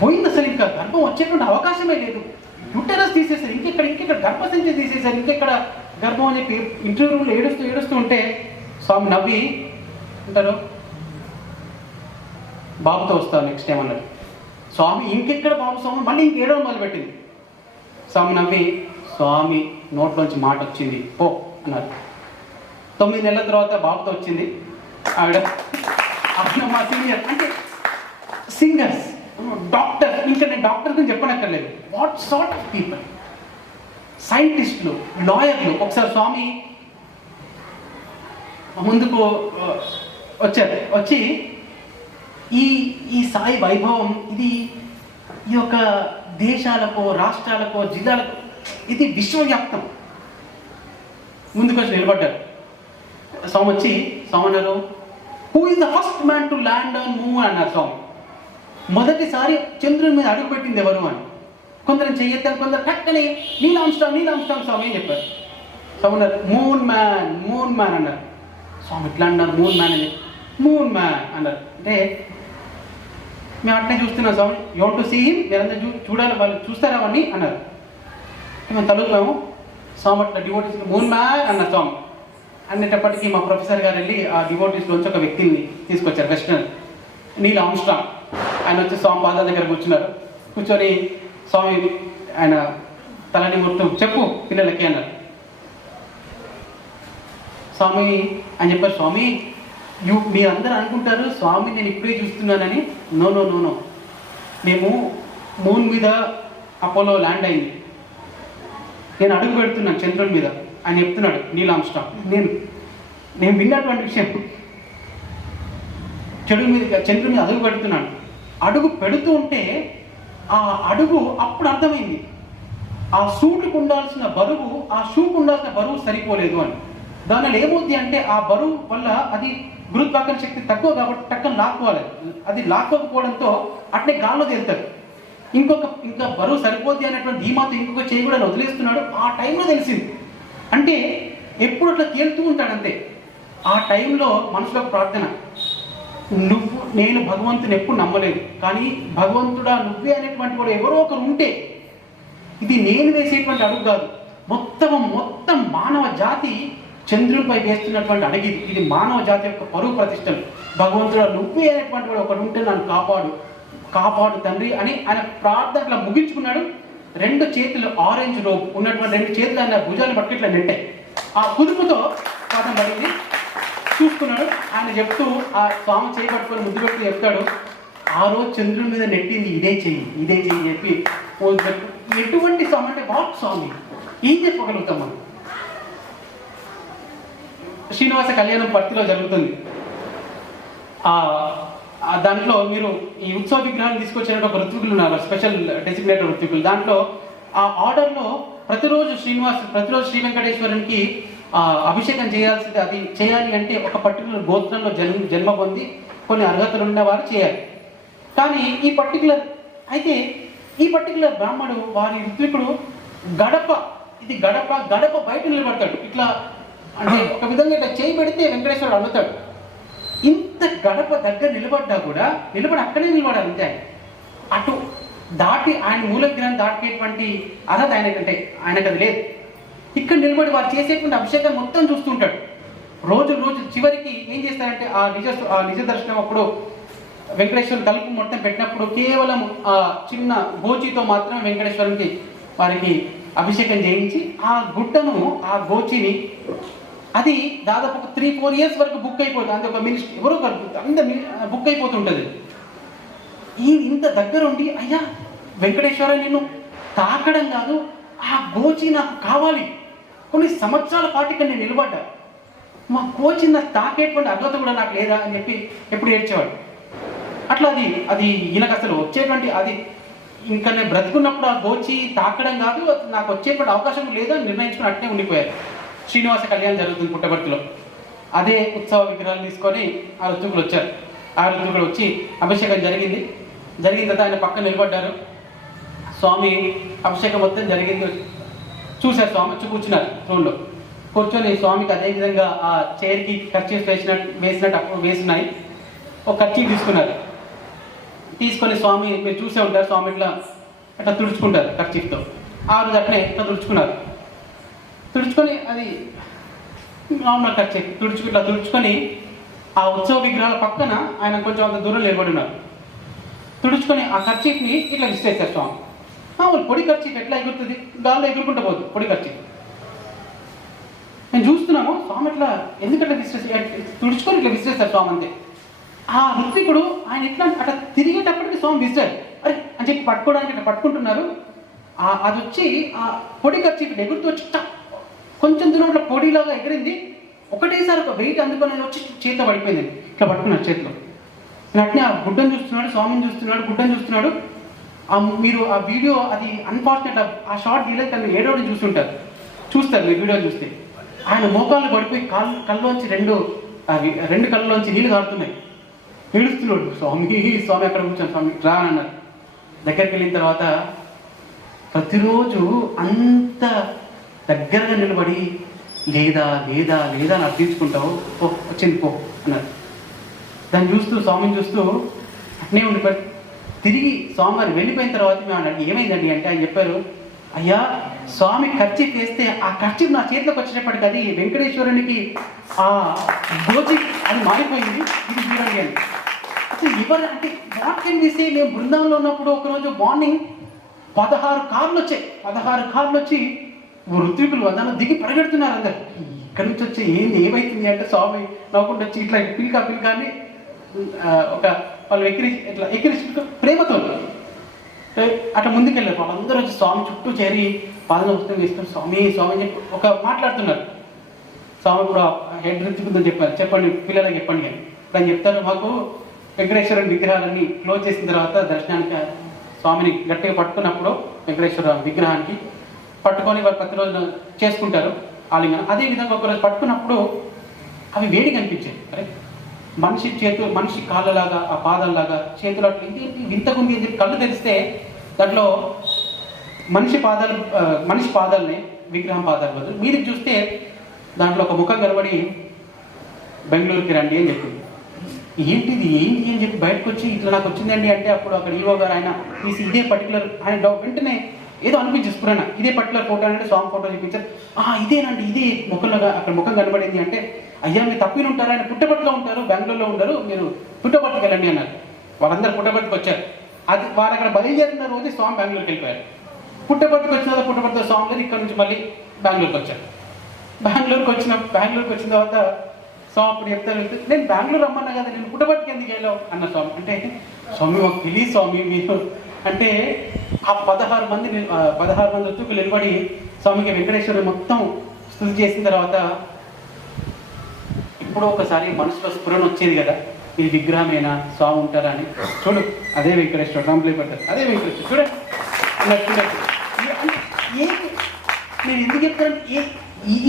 పోయింది, అసలు ఇంకా గర్భం వచ్చేటువంటి అవకాశమే లేదు, యూటరస్ తీసేశారు, ఇంకెక్కడ గర్భసంచి తీసేశారు, ఇంకెక్కడ గర్భం అని చెప్పి ఇంటర్వ్యూలో ఏడుస్తూ ఉంటే స్వామి నవ్వి అంటారు, బాబుతో వస్తావు నెక్స్ట్ టైం అన్నారు. స్వామి ఇంకెక్కడ బాబు స్వామి మళ్ళీ ఇంకేడో మొదలుపెట్టింది. స్వామి నవ్వి, స్వామి నోట్లోంచి మాట వచ్చింది ఓ అన్నారు. 9 నెలల తర్వాత బాబుతో వచ్చింది. ఆవిడ మా సీనియర్ అంటే సింగర్స్, డాక్టర్, ఇంకా నేను డాక్టర్ గురించి చెప్పనక్కర్లేదు. వాట్ సార్ట్ ఆఫ్ పీపుల్, సైంటిస్టులు, లాయర్లు. ఒకసారి స్వామి ముందుకు వచ్చారు. వచ్చి ఈ సాయి వైభవం ఇది ఈ యొక్క దేశాలకో, రాష్ట్రాలకో, జిల్లాలకు ఇది విశ్వవ్యాప్తం. ముందుకు వచ్చి నిలబడ్డారు. స్వామి వచ్చి స్వామి అన్నారు, who is the first man to land on moon అన్నారు స్వామి. మొదటిసారి చంద్రుని మీద అడుగు పెట్టింది ఎవరు అని. కొందరు చెయ్యొద్దాం, కొందరు టక్కని నీల్ ఆమ్స్ట్రాంగ్ స్వామి అని చెప్పారు. స్వామి అన్నారు మూన్ మ్యాన్ అన్నారు. స్వామి ఇట్లా అన్నారు, మూన్ మ్యాన్ అన్నారు. అంటే మేము అట్లే చూస్తున్నాం Swami, you want to see him, మీరందరూ చూడాలి, వాళ్ళు చూస్తారా అవన్నీ అన్నారు. మేము తలుపుతాము. స్వామి అట్లా డివోటీస్ మూన్ మ్యాన్ అన్నారు స్వామి అనేటప్పటికీ మా ప్రొఫెసర్ గారు వెళ్ళి ఆ డివోటీస్లోంచి ఒక వ్యక్తిని తీసుకొచ్చారు, వెస్టర్న్, నీల్ ఆమ్స్ట్రాంగ్. ఆయన వచ్చి స్వామి పాదాల దగ్గర కూర్చున్నారు. కూర్చొని స్వామి ఆయన తలని ముట్టు చెప్పు పిల్లలకి అన్నారు. స్వామి అని చెప్పారు, స్వామి మీరందరూ అనుకుంటారు స్వామి నేను ఇప్పుడే చూస్తున్నానని. నో, మేము మూన్ మీద అపోలో ల్యాండ్ అయింది, నేను అడుగు పెడుతున్నాను చంద్రుని మీద అని చెప్తున్నాడు నీల్ ఆమ్స్ట్రాంగ్. నేను విన్నటువంటి విషయం, చంద్రుని మీద అడుగు పెడుతున్నాను. అడుగు పెడుతూ ఉంటే ఆ అడుగు అప్పుడు అర్థమైంది, ఆ షూకి ఉండాల్సిన బరువు సరిపోలేదు అని. దానివల్ల ఏమవుద్ది అంటే ఆ బరువు వల్ల అది గురుత్వాకర్షణ శక్తి తక్కువ కాబట్టి టక్కన లాక్కోవాలి. అది లాక్కోకపోవడంతో అట్లే గాల్లో తేలుతారు. ఇంకా బరువు సరిపోద్ది అనేటువంటి ధీమాతో ఇంకొక చేయి కూడా వదిలేస్తున్నాడు. ఆ టైంలో తెలిసింది. అంటే ఎప్పుడు అట్లా తేలుతూ ఉంటాడంతే. ఆ టైంలో మనసులో ప్రార్థన, నేను భగవంతుని ఎప్పుడు నమ్మలేదు, కానీ భగవంతుడా నువ్వే అనేటువంటి వాడు ఎవరో ఒకరు ఉంటే, ఇది నేను వేసేటువంటి అడుగు కాదు, మొత్తం మానవ జాతి చంద్రునిపై వేస్తున్నటువంటి అడుగు ఇది మానవ జాతి యొక్క పరువు ప్రతిష్టలు. భగవంతుడా నువ్వే అనేటువంటి వాడు ఒకడు ఉంటే నన్ను కాపాడు తండ్రి అని ఆయన ప్రార్థనలో ముగించుకున్నాడు. 2 చేతులు ఆరెంజ్ రోబ్ ఉన్నటువంటి 2 చేతులు ఆయన భుజాన్ని పట్టి ఇట్లా నెట్టాయి. ఆ కుదుపుతో పాఠం పడింది. చూసుకున్నాడు. ఆయన చెప్తూ ఆ స్వామి చేయి పట్టుకొని ముద్దు పెట్టి చెప్తాడు, ఆ రోజు చంద్రుని మీద నెట్టింది ఇదే చెయ్యి చెప్పి ఎటువంటి స్వామి అంటే వాట్ స్వామి ఏం చెప్పగలుగుతాం మనం. శ్రీనివాస కళ్యాణం పర్తిలో జరుగుతుంది. దాంట్లో మీరు ఈ ఉత్సవ విగ్రహాన్ని తీసుకొచ్చిన ఒక ఋత్వికులు ఉన్నారు, స్పెషల్ డెసిగ్నేటెడ్ ఋత్వికులు. దాంట్లో ఆ ఆర్డర్లో ప్రతిరోజు శ్రీ వెంకటేశ్వరునికి అభిషేకం చేయాల్సింది. అది చేయాలి అంటే ఒక పర్టికులర్ గోత్రంలో జన్మ పొంది కొన్ని అర్హతలు ఉన్నవారు చేయాలి. కానీ ఈ పర్టికులర్ బ్రాహ్మడు వారి ఋత్వికుడు గడప, ఇది గడప, గడప బయట నిలబడతాడు ఇట్లా, అంటే ఒక విధంగా ఇట్లా చేయి పెడితే వెంకటేశ్వరుడు అందుతాడు. ఇంత గడప దగ్గర నిలబడ్డా కూడా నిలబడి అక్కడే నిలబడాలి అంతే. అటు దాటి ఆయన మూల విగ్రహం దాటేటువంటి అర్హత ఆయనకు అది లేదు. ఇక్కడ నిలబడి వారు చేసేటువంటి అభిషేకం మొత్తం చూస్తుంటాడు. రోజు చివరికి ఏం చేస్తారంటే ఆ నిజ దర్శనం అప్పుడు వెంకటేశ్వరుని తలుపు మొత్తం పెట్టినప్పుడు కేవలం ఆ చిన్న గోచితో మాత్రమే వెంకటేశ్వరునికి వారికి అభిషేకం చేయించి ఆ గుట్టను, ఆ గోచిని, అది దాదాపు ఒక 3-4 ఇయర్స్ వరకు బుక్ అయిపోతుంది. అది ఒక మినిస్టర్ ఎవరో అందరు బుక్ అయిపోతుంటుంది. ఇంత దగ్గర ఉండి, అయ్యా వెంకటేశ్వర నిన్ను తాకడం కాదు, ఆ గోచి నాకు కావాలి, కొన్ని సంవత్సరాల పాటు ఇక్కడ నేను నిలబడ్డా, మా కోచి నాకు తాకేటువంటి అర్హత కూడా నాకు లేదా అని చెప్పి ఎప్పుడు ఏడ్చేవాడు. అట్లా అది ఈయనకు అసలు వచ్చేటువంటి, అది ఇంకా నేను బ్రతుకున్నప్పుడు ఆ గోచి తాకడం కాదు, నాకు వచ్చేటువంటి అవకాశం లేదని నిర్ణయించుకుని అట్నే ఉండిపోయారు. శ్రీనివాస కళ్యాణం జరుగుతుంది పుట్టపర్తిలో. అదే ఉత్సవ విగ్రహాలు తీసుకొని ఆ ఋతువులు వచ్చారు. ఆ ఋతువులు వచ్చి అభిషేకం జరిగిన తర్వాత ఆయన పక్కన నిలబడ్డారు. స్వామి అభిషేకం మొత్తం జరిగింది చూశారు. స్వామి వచ్చి కూర్చున్నారు రూమ్లో. కూర్చొని స్వామికి అదేవిధంగా ఆ చైర్కి కర్చీఫ్ వేసినట్టు అప్పుడు వేసినాయి. ఒక కర్చీఫ్ తీసుకొని స్వామి, మీరు చూసే ఉంటారు, స్వామి అట్లా తుడుచుకుంటారు కర్చీఫ్తో. ఆ రోజు అట్లే ఇట్లా తుడుచుకొని అది నార్మల్ కర్చీఫ్ తుడుచుకొని ఆ ఉత్సవ విగ్రహాల పక్కన ఆయన కొంచెం అంత దూరం నిలబడి ఉన్నారు. తుడుచుకొని ఆ కర్చీఫ్ని ఇట్లా విసిరేస్తారు స్వామి. వాళ్ళు పొడి కర్చీఫ్ ఎట్లా ఎగురుతుంది, గాల్లో ఎగురుకుంటూ పోతుంది పొడి కర్చీఫ్. నేను చూస్తున్నాము స్వామి ఇట్లా ఎందుకట్లా తుడుచుకొని ఇట్లా విసిరేస్తారు స్వామి అంతే. ఆ ఋత్వికుడు ఆయన ఎట్లా అట్లా తిరిగేటప్పటికి స్వామి విసిరారు. అరే అని చెప్పి పట్టుకోవడానికి ఇట్లా పట్టుకుంటున్నారు. అది వచ్చి ఆ పొడి కర్చీఫ్ ఎగురుతూ వచ్చి కొంచెం దూరం ఇట్లా పొడిలాగా ఎగిరింది. ఒకటేసారి ఒక వెయిట్ అందుకొని వచ్చి చేతిలో పడిపోయింది. ఇట్లా పట్టుకున్నాడు చేతిలో. అట్నే ఆ గుడ్డను చూస్తున్నాడు, స్వామిని చూస్తున్నాడు, గుడ్డను చూస్తున్నాడు. మీరు ఆ వీడియో, అది అన్ఫార్చునేట్, ఆ షార్ట్ తీయలేదు కానీ ఏడోని చూస్తారు మీరు వీడియో చూస్తే. ఆయన మోకాళ్ళు పడిపోయి కళ్ళలోంచి రెండు కళ్ళలోంచి నీళ్ళు కారుతున్నాయి. ఏడుస్తున్నాడు. స్వామి అక్కడ కూర్చొని స్వామి రా అన్నారు. దగ్గరికి వెళ్ళిన తర్వాత ప్రతిరోజు అంత దగ్గరగా నిలబడి లేదా లేదా లేదా అని అర్థించుకుంటావు, వచ్చింది పో అన్నారు. దాన్ని చూస్తూ స్వామిని చూస్తూ అట్నే ఉండిపోయి తిరిగి స్వామివారు వెళ్ళిపోయిన తర్వాత మేము అన్నాడు ఏమైందండి అంటే ఆయన చెప్పారు, అయ్యా స్వామి ఖర్చీఫ్ వేస్తే ఆ ఖర్చీఫ్ నా చేతిలోకి వచ్చేటప్పటికి అది వెంకటేశ్వరునికి ఆ గోచి అది మారిపోయింది, ఇది చూడండి అని. అసలు ఎవరు అంటే వాట్ కెన్ వి సే. మేము బృందావనంలో ఉన్నప్పుడు ఒకరోజు మార్నింగ్ 16 కార్లు వచ్చి ఋత్వికులు దానిలో దిగి పరిగెడుతున్నారు అందరు. ఇక్కడి నుంచి వచ్చి ఏమైతుంది అంటే స్వామి నవ్వుకుంటూ వచ్చి ఇట్లా పిల్కా అని ఒక వాళ్ళు ఎక్కిరి ప్రేమతో అట్లా ముందుకెళ్ళారు. వాళ్ళందరూ వచ్చి స్వామి చుట్టూ చేరి పాదన పుస్తకం వేసుకొని స్వామి అని చెప్పి ఒక మాట్లాడుతున్నారు. స్వామి ఇప్పుడు హెడ్ ఋత్వికులని చెప్పండి పిల్లలకి చెప్పండి అని. ఇప్పుడు అని చెప్తారు, మాకు వెంకటేశ్వరుని విగ్రహాలన్నీ క్లోజ్ చేసిన తర్వాత దర్శనానికి స్వామిని గట్టిగా పట్టుకున్నప్పుడు వెంకటేశ్వర విగ్రహానికి పట్టుకొని వారు ప్రతిరోజు చేసుకుంటారు ఆలింగనం. అదేవిధంగా ఒకరోజు పట్టుకున్నప్పుడు అవి వేడి కనిపించాయి. అరే మనిషి కాళ్ళలాగా, ఆ పాదాలలాగా చేతులు అట్లా వింతకుంది అని చెప్పి కళ్ళు తెరిస్తే దాంట్లో మనిషి పాదాలని విగ్రహం పాదాలు బదులు మీరు చూస్తే దాంట్లో ఒక ముఖం కనబడి బెంగళూరుకి రండి అని చెప్పింది. ఏంటి అని చెప్పి బయటకు వచ్చి ఇట్లా నాకు వచ్చిందండి అంటే అప్పుడు అక్కడ ఈవో గారు ఆయన తీసి ఇదే పర్టికులర్ ఆయన వెంటనే ఏదో అనిపించేసుకున్నా ఇదే పర్టికులర్ ఫోటో అంటే స్వామి ఫోటో చూపించారు. ఇదేనండి, ఇదే ముఖంలో అక్కడ ముఖం కనబడింది అంటే, అయ్యా మీరు తప్పిన ఉంటారు, ఆయన పుట్టపర్తిలో ఉంటారు, బెంగళూరులో ఉంటారు, మీరు పుట్టపర్తికి వెళ్ళండి అన్నారు. వాళ్ళందరూ పుట్టపర్తికి వచ్చారు. అది వారు అక్కడ బయలుదేరిన రోజు స్వామి బెంగళూరుకి వెళ్ళిపోయారు. పుట్టపర్తికి వచ్చిన పుట్టపర్తిలో స్వామి గారు ఇక్కడ నుంచి మళ్ళీ బెంగళూరుకి వచ్చారు. బెంగళూరుకి వచ్చిన తర్వాత స్వామి అప్పుడు చెప్తారు, నేను బెంగళూరు రమ్మన్నా కదా, నేను పుట్టపర్తికి ఎందుకు వెళ్ళావు అన్న స్వామి. అంటే స్వామి మాకు తెలియదు స్వామి మీరు అంటే ఆ 16 మంది ఋతువులు నిలబడి స్వామికి వెంకటేశ్వరుడు మొత్తం స్తుతి చేసిన తర్వాత ఇప్పుడు ఒకసారి మనసులో స్ఫురణ వచ్చేది కదా, ఇది విగ్రహమేనా స్వామి ఉంటారా అని. చూడు అదే వెంకటేశ్వరుడు రాంప్లే పడ్డారు, అదే వెంకటేశ్వరుడు చూడండి అన్నట్టు. నేను ఎందుకు చెప్తాను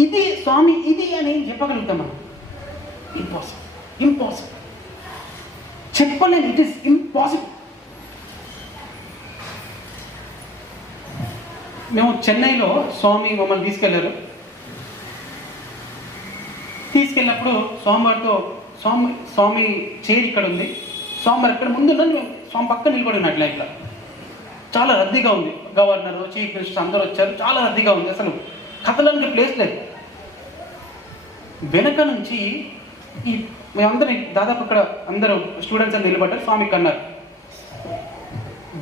ఇది స్వామి ఇది అని చెప్పగలుగుతాం మనం? ఇంపాసిబుల్ చెప్పలేను. It is impossible. మేము చెన్నైలో స్వామి మమ్మల్ని తీసుకెళ్ళినప్పుడు స్వామివారితో స్వామి చైర్ ఇక్కడ ఉంది, స్వామివారు ఇక్కడ ముందున్న స్వామి పక్కన నిలబడి ఉన్నట్లు ఇట్లా చాలా రద్దీగా ఉంది. గవర్నర్, చీఫ్ మినిస్టర్ అందరూ వచ్చారు, చాలా రద్దీగా ఉంది, అసలు కథలానికి ప్లేస్ లేదు. వెనక నుంచి మేమందరం దాదాపు ఇక్కడ అందరూ స్టూడెంట్స్ అని నిలబడ్డారు, స్వామికి అన్నారు.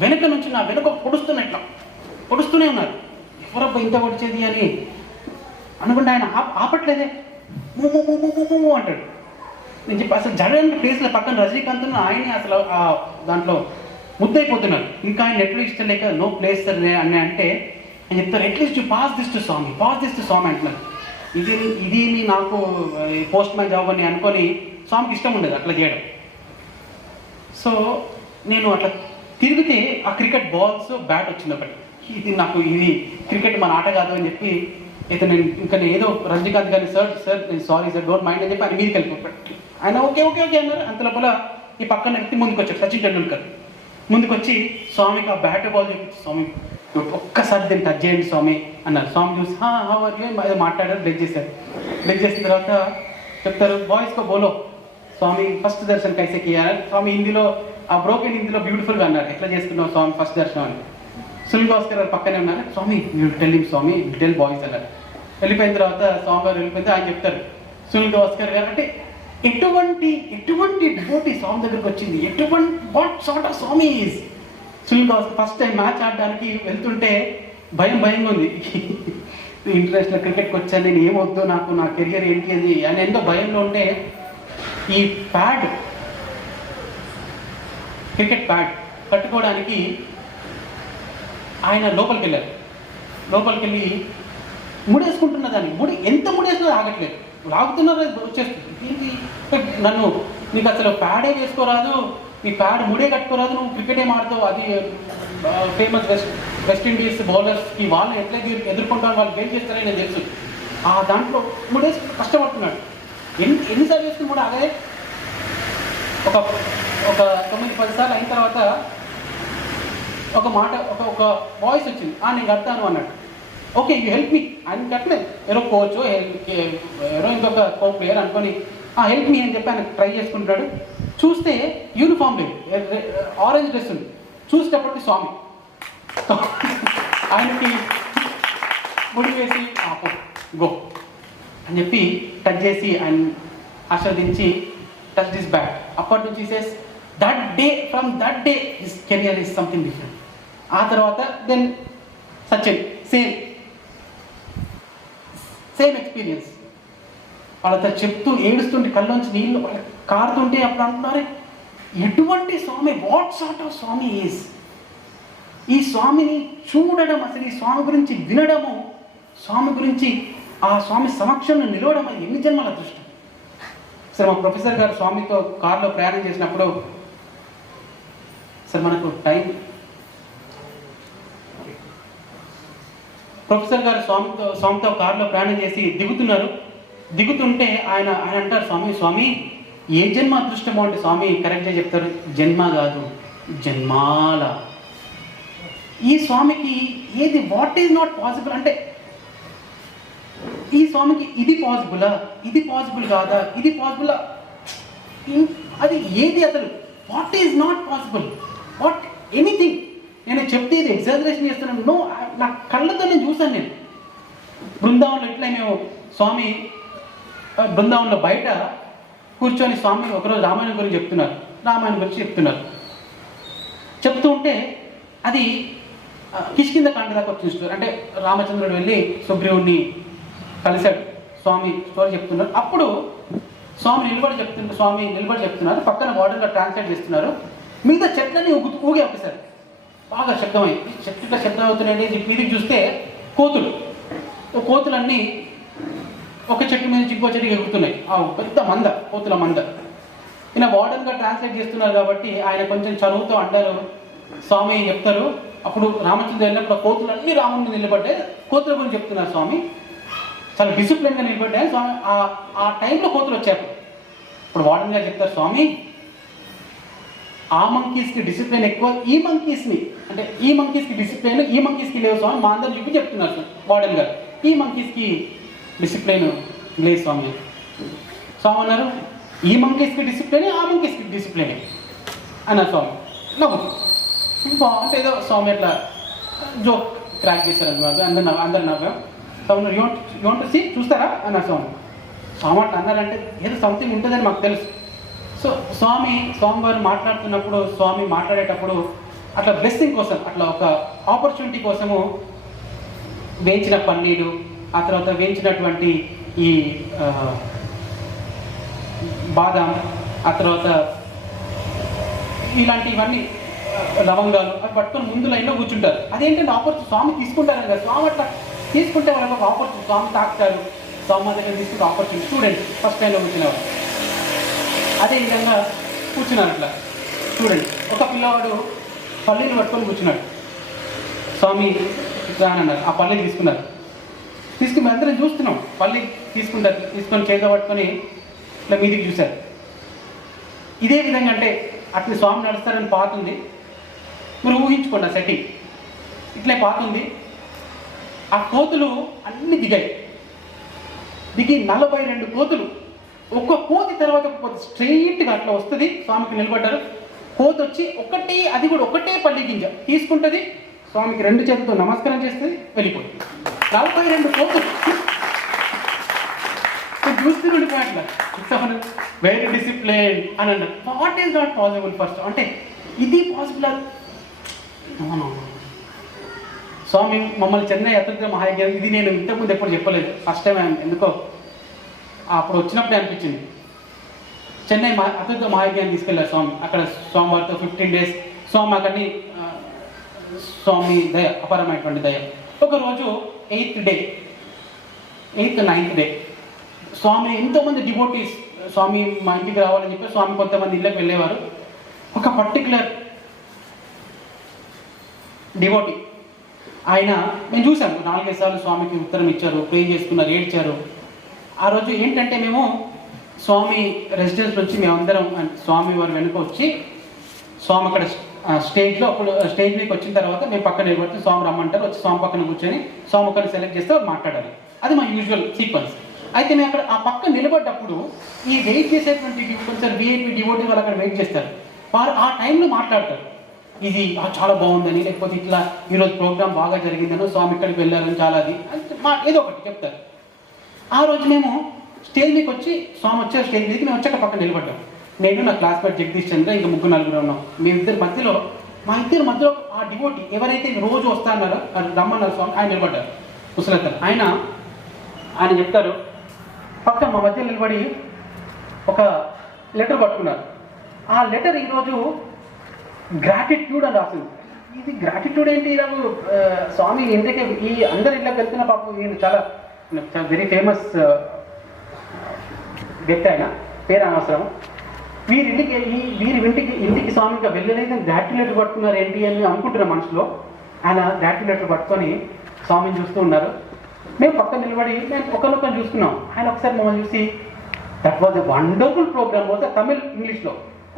వెనక నుంచి నా వెనక పొడుస్తూనే ఉన్నారు. ఎవరబ్బా ఇంత పొడిచేది అని అనుకుంటే ఆయన ఆపట్లేదే, మూ అంటాడు. నేను చెప్పి అసలు జరగడానికి ప్లేస్లో పక్కన రజనీకాంత్ ఆయనే అసలు దాంట్లో ముద్దయిపోతున్నారు. ఇంకా ఆయన ఎట్లు ఇష్టం లేక నో ప్లేస్ సార్ అని అంటే నేను చెప్తారు, అట్లీస్ట్ పాస్ దిస్ టు స్వామి అంటున్నారు. ఇది నాకు పోస్ట్ మ్యాన్ జాబ్ అని అనుకొని స్వామికి ఇష్టం ఉండదు అట్లా చేయడం. సో నేను అట్లా తిరిగితే ఆ క్రికెట్ బాల్స్ బ్యాట్ వచ్చింది ఒకటి. ఇది క్రికెట్ మన ఆట కాదు అని చెప్పి అయితే నేను ఏదో రజనీకాంత్ గారిని సార్ నేను సారీ సార్ డోంట్ మైండ్ అని చెప్పి ఆయన మీదకి వెళ్ళిపోతాడు. ఆయన ఓకే అన్నారు. అంత లోపల ఈ పక్కన వ్యక్తి ముందుకు వచ్చాడు, సచిన్ టెండూల్కర్ ముందుకు వచ్చి స్వామికి ఆ బ్యాట్ బాల్ చూపించి, స్వామి ఒక్కసారి దీన్ని టచ్ చేయండి స్వామి అన్నారు. స్వామి చూసి ఏదో మాట్లాడారు, బ్లెస్ చేసిన తర్వాత చెప్తారు, బాయ్స్ కో బోలో స్వామి ఫస్ట్ దర్శనం కైసే కియారు. స్వామి హిందీలో ఆ బ్రోకెన్ హిందీలో బ్యూటిఫుల్గా అన్నారు, ఎట్లా చేసుకున్నాం స్వామి ఫస్ట్ దర్శనం అని. సునీల్ గవాస్కర్ గారు పక్కనే ఉన్నారు, స్వామి స్వామి టెల్ బాయ్స్ అన్నారు. వెళ్ళిపోయిన తర్వాత స్వామి గారు వెళ్ళిపోతే ఆయన చెప్తారు, సునీల్ గవాస్కర్ గారు అంటే ఎటువంటి డివోటీ స్వామి దగ్గరకు వచ్చింది, what sort of Swami is. Sunil Gavaskar first time match ఆడడానికి వెళ్తుంటే భయంగా ఉంది. ఇంటర్నేషనల్ క్రికెట్కి వచ్చాను, నేను ఏమొద్దు, నా కెరియర్ ఏంటి అది అని ఎంతో భయంలో ఉంటే ఈ క్రికెట్ ప్యాడ్ కట్టుకోవడానికి ఆయన లోపలికి వెళ్ళి ముడేసుకుంటున్న దాన్ని ఎంత ముడేసినా ఆగట్లేదు, లాగుతున్నారు వచ్చేస్తుంది. నన్ను నీకు అసలు ప్యాడే వేసుకోరాదు, నీ ప్యాడ్ ముడే కట్టుకోరాదు, నువ్వు క్రికెట్ ఏం ఆడతావు, అది ఫేమస్ వెస్టిండీస్ బౌలర్స్కి వాళ్ళు ఎట్లా ఎదుర్కొంటారు, వాళ్ళు గేమ్ చేస్తారని నేను తెలుసు. ఆ దాంట్లో ముడేసి కష్టపడుతున్నాడు. ఎన్నిసార్లు వేసుకుని కూడా అదే ఒక 9-10 సార్లు అయిన తర్వాత ఒక మాట ఒక వాయిస్ వచ్చింది, నేను కడతాను అన్నాడు. ఓకే యూ హెల్ప్ మీ ఆయన కట్టలేదు, ఎవరో కోచ్ ఎవరో ఇంకొక ప్లేయర్ అనుకొని హెల్ప్ మీ అని చెప్పి ఆయన ట్రై చేసుకుంటాడు. చూస్తే యూనిఫామ్ లేదు, ఆరెంజ్ డ్రెస్ ఉంది. చూసేటప్పటికి స్వామి ఆయనకి ముడి వేసి గో అని చెప్పి టచ్ చేసి ఆయన ఆస్వాదించి టచ్ దిస్ బ్యాక్. అప్పటి నుంచి says from that day his career is something different. ఆ తర్వాత దెన్ సచిన్ సేమ్ ఎక్స్పీరియన్స్. వాళ్ళతో చెప్తూ ఏడుస్తుంటే కళ్ళలోంచి నీళ్ళు కారుతుంటే అప్పుడు అంటున్నారు, ఎటువంటి Swami, what sort of Swami is. ఈ స్వామిని చూడడం, అసలు ఈ స్వామి గురించి వినడము, స్వామి గురించి ఆ స్వామి సమక్షంలో నిలవడం, అది ఎన్ని జన్మల అదృష్టం. సార్ మా ప్రొఫెసర్ గారు స్వామితో కారులో ప్రయాణం చేసినప్పుడు, సార్ మనకు టైం, ప్రొఫెసర్ గారు స్వామితో కారులో ప్రయాణం చేసి దిగుతుంటే ఆయన అంటారు, స్వామి ఏ జన్మ అదృష్టమో అంటే స్వామి కరెక్ట్గా చెప్తారు, జన్మ కాదు జన్మాల. ఈ స్వామికి ఏది వాట్ ఈజ్ నాట్ పాసిబుల్ అంటే, ఈ స్వామికి ఇది పాసిబులా, ఇది పాసిబుల్ కాదా, ఇది పాసిబులా, అది ఏది అసలు what is not possible, what anything. నేను చెప్తే ఇది ఎగ్జాజరేషన్ చేస్తున్నాను, నో, నా కళ్ళతో నేను చూసాను. నేను బృందావనంలో ఎట్లా మేము స్వామి బృందావనంలో బయట కూర్చొని స్వామి ఒకరోజు రామాయణం గురించి చెప్తున్నారు. చెప్తూ ఉంటే అది కిష్కింద కాండ దాకా వచ్చిన స్టోరీ. అంటే రామచంద్రుడు వెళ్ళి సుగ్రీవుడిని కలిశాడు, స్వామి స్టోరీ చెప్తున్నారు. అప్పుడు స్వామి నిలబడి చెప్తున్నారు, పక్కన వార్డర్గా ట్రాన్స్లేట్ చేస్తున్నారు. మిగతా చెట్లన్నీ ఊగి ఆపేశారు, బాగా శబ్దమై. చెట్లు శబ్దం అవుతున్నాయండి. మీదికి చూస్తే కోతులన్నీ ఒక చెట్టు మీద ఇంకో చెట్టుకి ఎగురుతున్నాయి. ఆ పెద్ద కోతుల మంద. ఈయన వార్డన్గా ట్రాన్స్లేట్ చేస్తున్నారు కాబట్టి ఆయన కొంచెం చదువుతూ అంటారు. స్వామి చెప్తారు, అప్పుడు రామచంద్ర వెళ్ళినప్పుడు కోతులన్నీ రాముడిని నిలబడ్డాయి, కోతుల గురించి చెప్తున్నారు స్వామి. చాలా డిసిప్లిన్గా నిలబడ్డాయి స్వామి. ఆ టైంలో కోతులు వచ్చారు. ఇప్పుడు వార్డన్ గారు చెప్తారు, స్వామి ఆ ఆ మంకీస్కి డిసిప్లిన్ ఎక్కువ, ఈ మంకీస్ని అంటే ఈ మంకీస్కి డిసిప్లిన్, ఈ మంకీస్కి లేవు స్వామి మా అందరు చెప్పి చెప్తున్నారు వార్డెన్ గారు. ఈ మంకీస్కి డిసిప్లిన్ లేదు స్వామి. స్వామి అన్నారు ఈ మంకీస్కి డిసిప్లిన్, ఆ మంకీస్కి డిసిప్లిన్ అన్నారు స్వామి. నవ్వు బాగుంటే ఏదో స్వామి అట్లా జోక్ క్రాక్ చేశారు అందరు నవ్వాం. స్వామి యూంట్ టు సీ చూస్తారా అన్నారు స్వామి. స్వామి అట్లా అన్నారంటే ఏదో సంథింగ్ ఉంటుందని మాకు తెలుసు. సో స్వామివారు మాట్లాడుతున్నప్పుడు, స్వామి మాట్లాడేటప్పుడు అట్లా బ్లెస్సింగ్ కోసం, అట్లా ఒక ఆపర్చునిటీ కోసము వేయించిన పన్నీరు, ఆ తర్వాత వేయించినటువంటి ఈ బాదాం, ఆ తర్వాత ఇలాంటివన్నీ లవంగాలు అవి పట్టుకొని ముందు లైన్లో కూర్చుంటారు. అదేంటంటే ఆపర్చునిటీ స్వామి తీసుకుంటారు కదా. స్వామి అట్లా తీసుకుంటే వాళ్ళకి ఒక ఆపర్చునిటీ, స్వామి తాకుతారు, స్వామి దగ్గర తీసుకుంటే ఆపర్చునిటీ. స్టూడెంట్ ఫస్ట్ లైన్లో కూర్చునేవారు. అదేవిధంగా కూర్చున్నారు అట్లా స్టూడెంట్. ఒక పిల్లవాడు పల్లీని పట్టుకొని కూర్చున్నాడు. స్వామి రానన్నారు, ఆ పల్లీని తీసుకున్నారు. తీసుకుని అందరం చూస్తున్నాం, పల్లి తీసుకొని చేతిలో పట్టుకొని ఇట్లా మీదికి చూశారు. ఇదే విధంగా అంటే అట్లా స్వామి నడుస్తారని పాతుంది. మీరు ఊహించుకోండి ఆ సెట్టింగ్. ఇట్లే పాతుంది. ఆ కోతులు అన్నీ దిగాయి. దిగి 42 కోతులు, ఒక్క కోతి తర్వాత ఒక కోతి స్ట్రెయిట్గా అట్లా వస్తుంది. స్వామికి నిలబడ్డారు. కోతి వచ్చి అది కూడా ఒకటే పల్లి గింజ తీసుకుంటుంది, స్వామికి 2 చేతులతో నమస్కారం చేస్తుంది, వెళ్ళిపోతుంది. 42 కోతులు చూస్తుండే అట్లా. వెరీ డిసిప్లిన్ అని అన్నారు. What is not possible first అంటే ఇది పాసిబుల్. స్వామి మమ్మల్ని చెన్నై అతిథి మహాయజ్ఞం, ఇది నేను ఇంతకుముందు ఎప్పుడు చెప్పలేదు, ఫస్ట్ టైం ఎందుకో అప్పుడు వచ్చినప్పుడే అనిపించింది. చెన్నై అతిథి మహాయజ్ఞాన్ని తీసుకెళ్ళారు స్వామి. అక్కడ స్వామివారితో 15 days స్వామి అక్కడిని స్వామి దయ, అపరమైనటువంటి దయ. ఒకరోజు 8th day 9th day స్వామి ఎంతోమంది డివోటీస్ స్వామి మా ఇంటికి రావాలని చెప్పి స్వామి కొంతమంది ఇళ్ళకి వెళ్ళేవారు. ఒక పర్టికులర్ డివోటీ ఆయన నేను చూశాను 4-5 సార్లు స్వామికి ఉత్తరం ఇచ్చారు, ప్రే చేసుకున్నారు, ఏడ్చారు. ఆ రోజు ఏంటంటే మేము స్వామి రెసిడెన్స్ నుంచి మేమందరం స్వామి వారు వెనుక వచ్చి స్వామి అక్కడ స్టేజ్లో అప్పుడు స్టేజ్ మీదకి వచ్చిన తర్వాత మేము పక్కన నిలబడితే స్వామి రమ్మంటారు, వచ్చి స్వామి పక్కన కూర్చొని స్వామి ఒకరిని సెలెక్ట్ చేస్తే మాట్లాడాలి. అది మా యూజువల్ సీక్వెన్స్. అయితే మేము అక్కడ ఆ పక్కన నిలబడ్డప్పుడు ఈ వెయిట్ చేసేటువంటి కొంచెం విఐపి డివోటీ వాళ్ళు అక్కడ వెయిట్ చేస్తారు. వారు ఆ టైంలో మాట్లాడతారు, ఇది చాలా బాగుందని, లేకపోతే ఇట్లా ఈరోజు ప్రోగ్రామ్ బాగా జరిగిందని, స్వామి ఇక్కడికి వెళ్ళారని, చాలా అది ఏదో ఒకటి చెప్తారు. ఆ రోజు మేము స్టేజ్ మీదకి వచ్చి స్వామి వచ్చారు స్టేజ్ మీదకి, మేము వచ్చాక పక్కన నిలబడ్డాం. నేను నా క్లాస్మేట్ జగదీష్ చంద్ర, ఇంకా 3-4 ఉన్నాం. మేమిద్దరి మధ్యలో మా ఇద్దరి మధ్యలో ఆ డివోటీ ఎవరైతే రోజు వస్తారన్నారో రమ్మన్నారు స్వామి, ఆయన నిలబడ్డారు ముసలతను. ఆయన చెప్తారు, పక్కన మా మధ్య నిలబడి ఒక లెటర్ పట్టుకున్నారు. ఆ లెటర్ ఈరోజు గ్రాటిట్యూడ్ అని రాసింది. ఇది గ్రాటిట్యూడ్ ఏంటి? ఈరోజు స్వామి ఇంటికి ఈ అందరి ఇళ్ళకి వెళ్తున్న పాపం ఈయన చాలా వెరీ ఫేమస్ వ్యక్తి, ఆయన పేరు అనవసరం. వీరి ఇంటికి స్వామిగా వెళ్ళలేదు, గ్రాటిట్యూడ్ లెటర్ పట్టుకున్నారు ఏంటి అని అనుకుంటున్న మనసులో. ఆయన గ్రాటిట్యూడ్ లెటర్ పట్టుకొని స్వామిని చూస్తూ ఉన్నారు. మేము పక్కన నిలబడి మేము ఒకరినొకరు చూసుకున్నాం. ఆయన ఒకసారి మమ్మల్ని చూసి that was a wonderful program అవుతారు, తమిళ్ ఇంగ్లీష్లో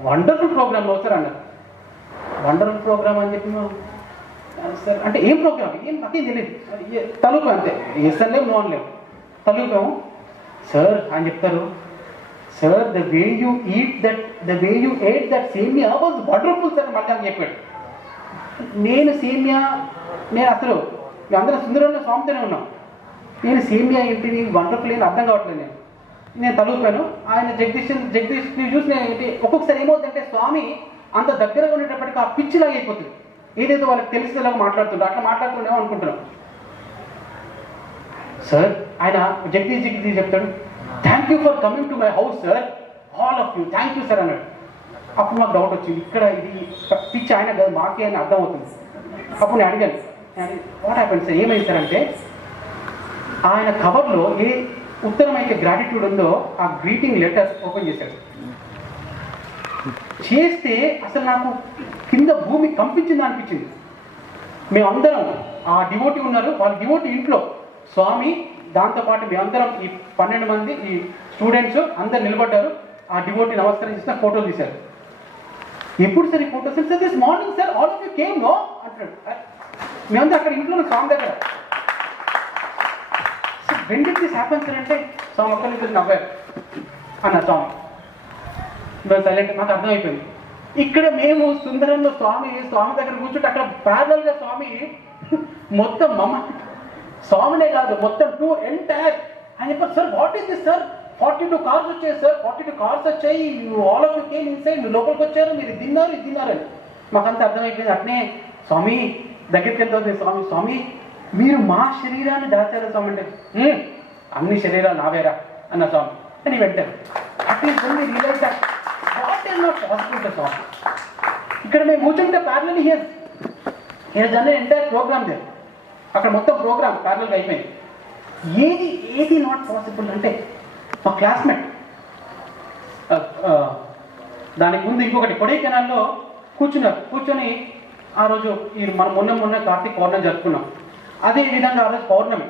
వండర్ఫుల్ ప్రోగ్రామ్ అవుతారు అన్నారు. వండర్ఫుల్ ప్రోగ్రామ్ అని చెప్పి సార్ అంటే ఏం ప్రోగ్రామ్, ఏం నాకేం తెలియదు, తలుపు అంతే, ఎస్ అని లేవు, నో అని లేవు, తలుపాము. సార్ అని చెప్తారు, sir the way you eight that సేమియా వాజ్ వండర్ఫుల్ సార్ మళ్ళీ అని చెప్పాడు. నేను అసలు అందరూ సుందరంలో స్వామితోనే ఉన్నాం. నేను సేమియా ఏంటిని వండర్ఫుల్ ఏంటి అర్థం కావట్లేదు. నేను తలుపాను. ఆయన జగదీష్ని చూసి నేను ఏంటి ఒక్కొక్కసారి ఏమవుతుందంటే స్వామి అంత దగ్గరగా ఉండేటప్పటికి ఆ పిచ్చిలాగా అయిపోతుంది, ఏదైతే వాళ్ళకి తెలిసేలాగా మాట్లాడుతుంటారు, అట్లా మాట్లాడుతుండేమో అనుకుంటున్నాం. సార్ ఆయన జగదీష్ చెప్తాడు, thank you for coming to my house sir, all of you, thank you sir అన్నాడు. అప్పుడు మాకు డౌట్ వచ్చింది, ఇక్కడ ఇది పిచ్చి ఆయన కదా మాకే అని అర్థం అవుతుంది. అప్పుడు నేను అడిగాను, వాట్ హ్యాపెండ్ సార్, ఏమైంది సార్ అంటే ఆయన కవర్లో ఏ ఉత్తరం అయితే గ్రాటిట్యూడ్ ఉందో ఆ గ్రీటింగ్ లెటర్స్ ఓపెన్ చేశాడు. చేస్తే అసలు నాకు కింద భూమి కంపించింది అనిపించింది. మేమందరం ఆ డివోటీ ఉన్నారు, వాళ్ళ డివోటీ ఇంట్లో స్వామి, దాంతోపాటు మేమందరం ఈ 12 మంది ఈ స్టూడెంట్స్ అందరు నిలబడ్డారు. ఆ డివోటీ నమస్కారం చేసిన ఫోటోలు తీశారు. ఎప్పుడు సార్ ఈ photos? Sir this morning sir all of you came no అంటాడు. మేమంతా అక్కడ ఇంట్లో స్వామి దగ్గర. When did this happen sir అంటే స్వామి ఒక్క నుంచి నవ్వారు అన్న స్వామి. సైలెంట్. నాకు అర్థమైపోయింది. ఇక్కడ మేము సుందరంలో స్వామి దగ్గర కూర్చుంటే అక్కడ ప్యారలల్గా స్వామి మొత్తం స్వామినే కాదు మొత్తం టూ ఎంటైర్ అని చెప్పారు. Sir what is this sir? 42 cars వచ్చాయి సార్, 42 కార్స్ వచ్చాయి, all of you came inside, మీరు లోపలికి వచ్చారు, మీరు ఇది తిన్నారని మాకంతా అర్థమైపోయింది. అట్నే స్వామి దగ్గరికి వెళ్తుంది. స్వామి మీరు మా శరీరాన్ని దాచారు స్వామి అంటే అన్ని శరీరాలు నావేరా అన్న స్వామి అని వెంటారు. At least realise that what is not possible Swami. ఇక్కడ మేము కూర్చుంటే ప్యారలల్ హియర్ అనే ఎంటైర్ ప్రోగ్రామ్ లేదు. అక్కడ మొత్తం ప్రోగ్రామ్ ప్యారలల్గా అయిపోయింది. ఏది నాట్ పాసిబుల్ అంటే మా క్లాస్మేట్ దానికి ముందు ఇంకొకటి కొడైకెనాల్లో కూర్చొని ఆ రోజు మనం మొన్న కార్తీక్ పౌర్ణమి జరుపుకున్నాం. అదే విధంగా ఆ రోజు పౌర్ణమి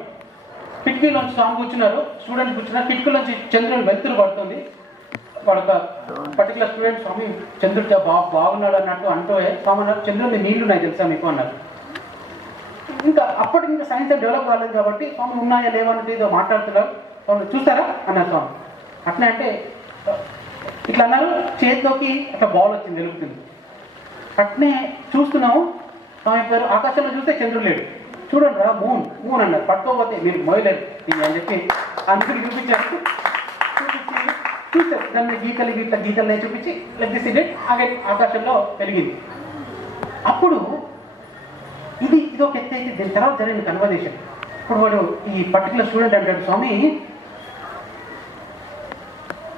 కిటికీలోంచి స్వామి కూర్చున్నారు, స్టూడెంట్ కూర్చున్నారు. కిటికీలోంచి చంద్రుడు వెలుతురు పడుతుంది. వాడు ఒక పర్టికులర్ స్టూడెంట్ స్వామి చంద్రుడు బాగున్నాడు అన్నట్టు స్వామి అన్నారు చంద్రుడి నీళ్లు ఉన్నాయి తెలుసా మీకు అన్నారు. ఇంకా అప్పటికి ఇంకా సైన్స్ డెవలప్ కాలేదు కాబట్టి స్వామి ఉన్నాయా లేవన్నట్టు ఏదో మాట్లాడుతున్నారు. స్వామి చూస్తారా అన్నారు స్వామి. అట్లా అంటే ఇట్లా అన్నారు, చేతిలోకి అట్లా బాల్ వచ్చింది వెలుగుతుంది. అట్నే చూస్తున్నాము. స్వామి పేరు ఆకాశంలో చూస్తే చంద్రుడు లేడు. చూడండి రా మూన్ అన్నారు. పట్టుకోకపోతే మీరు మోయలేరు అని చెప్పి అందరికి చూపించారు. చూసారు దాన్ని గీతలు చూపించి లెగ్గిసిడే ఆకాశంలో వెలిగింది. అప్పుడు ఇది ఒక ఎత్తు అయితే దీని తర్వాత జరిగిన కన్వర్జేషన్. ఇప్పుడు వాడు ఈ పర్టికులర్ స్టూడెంట్ అంటాడు, స్వామి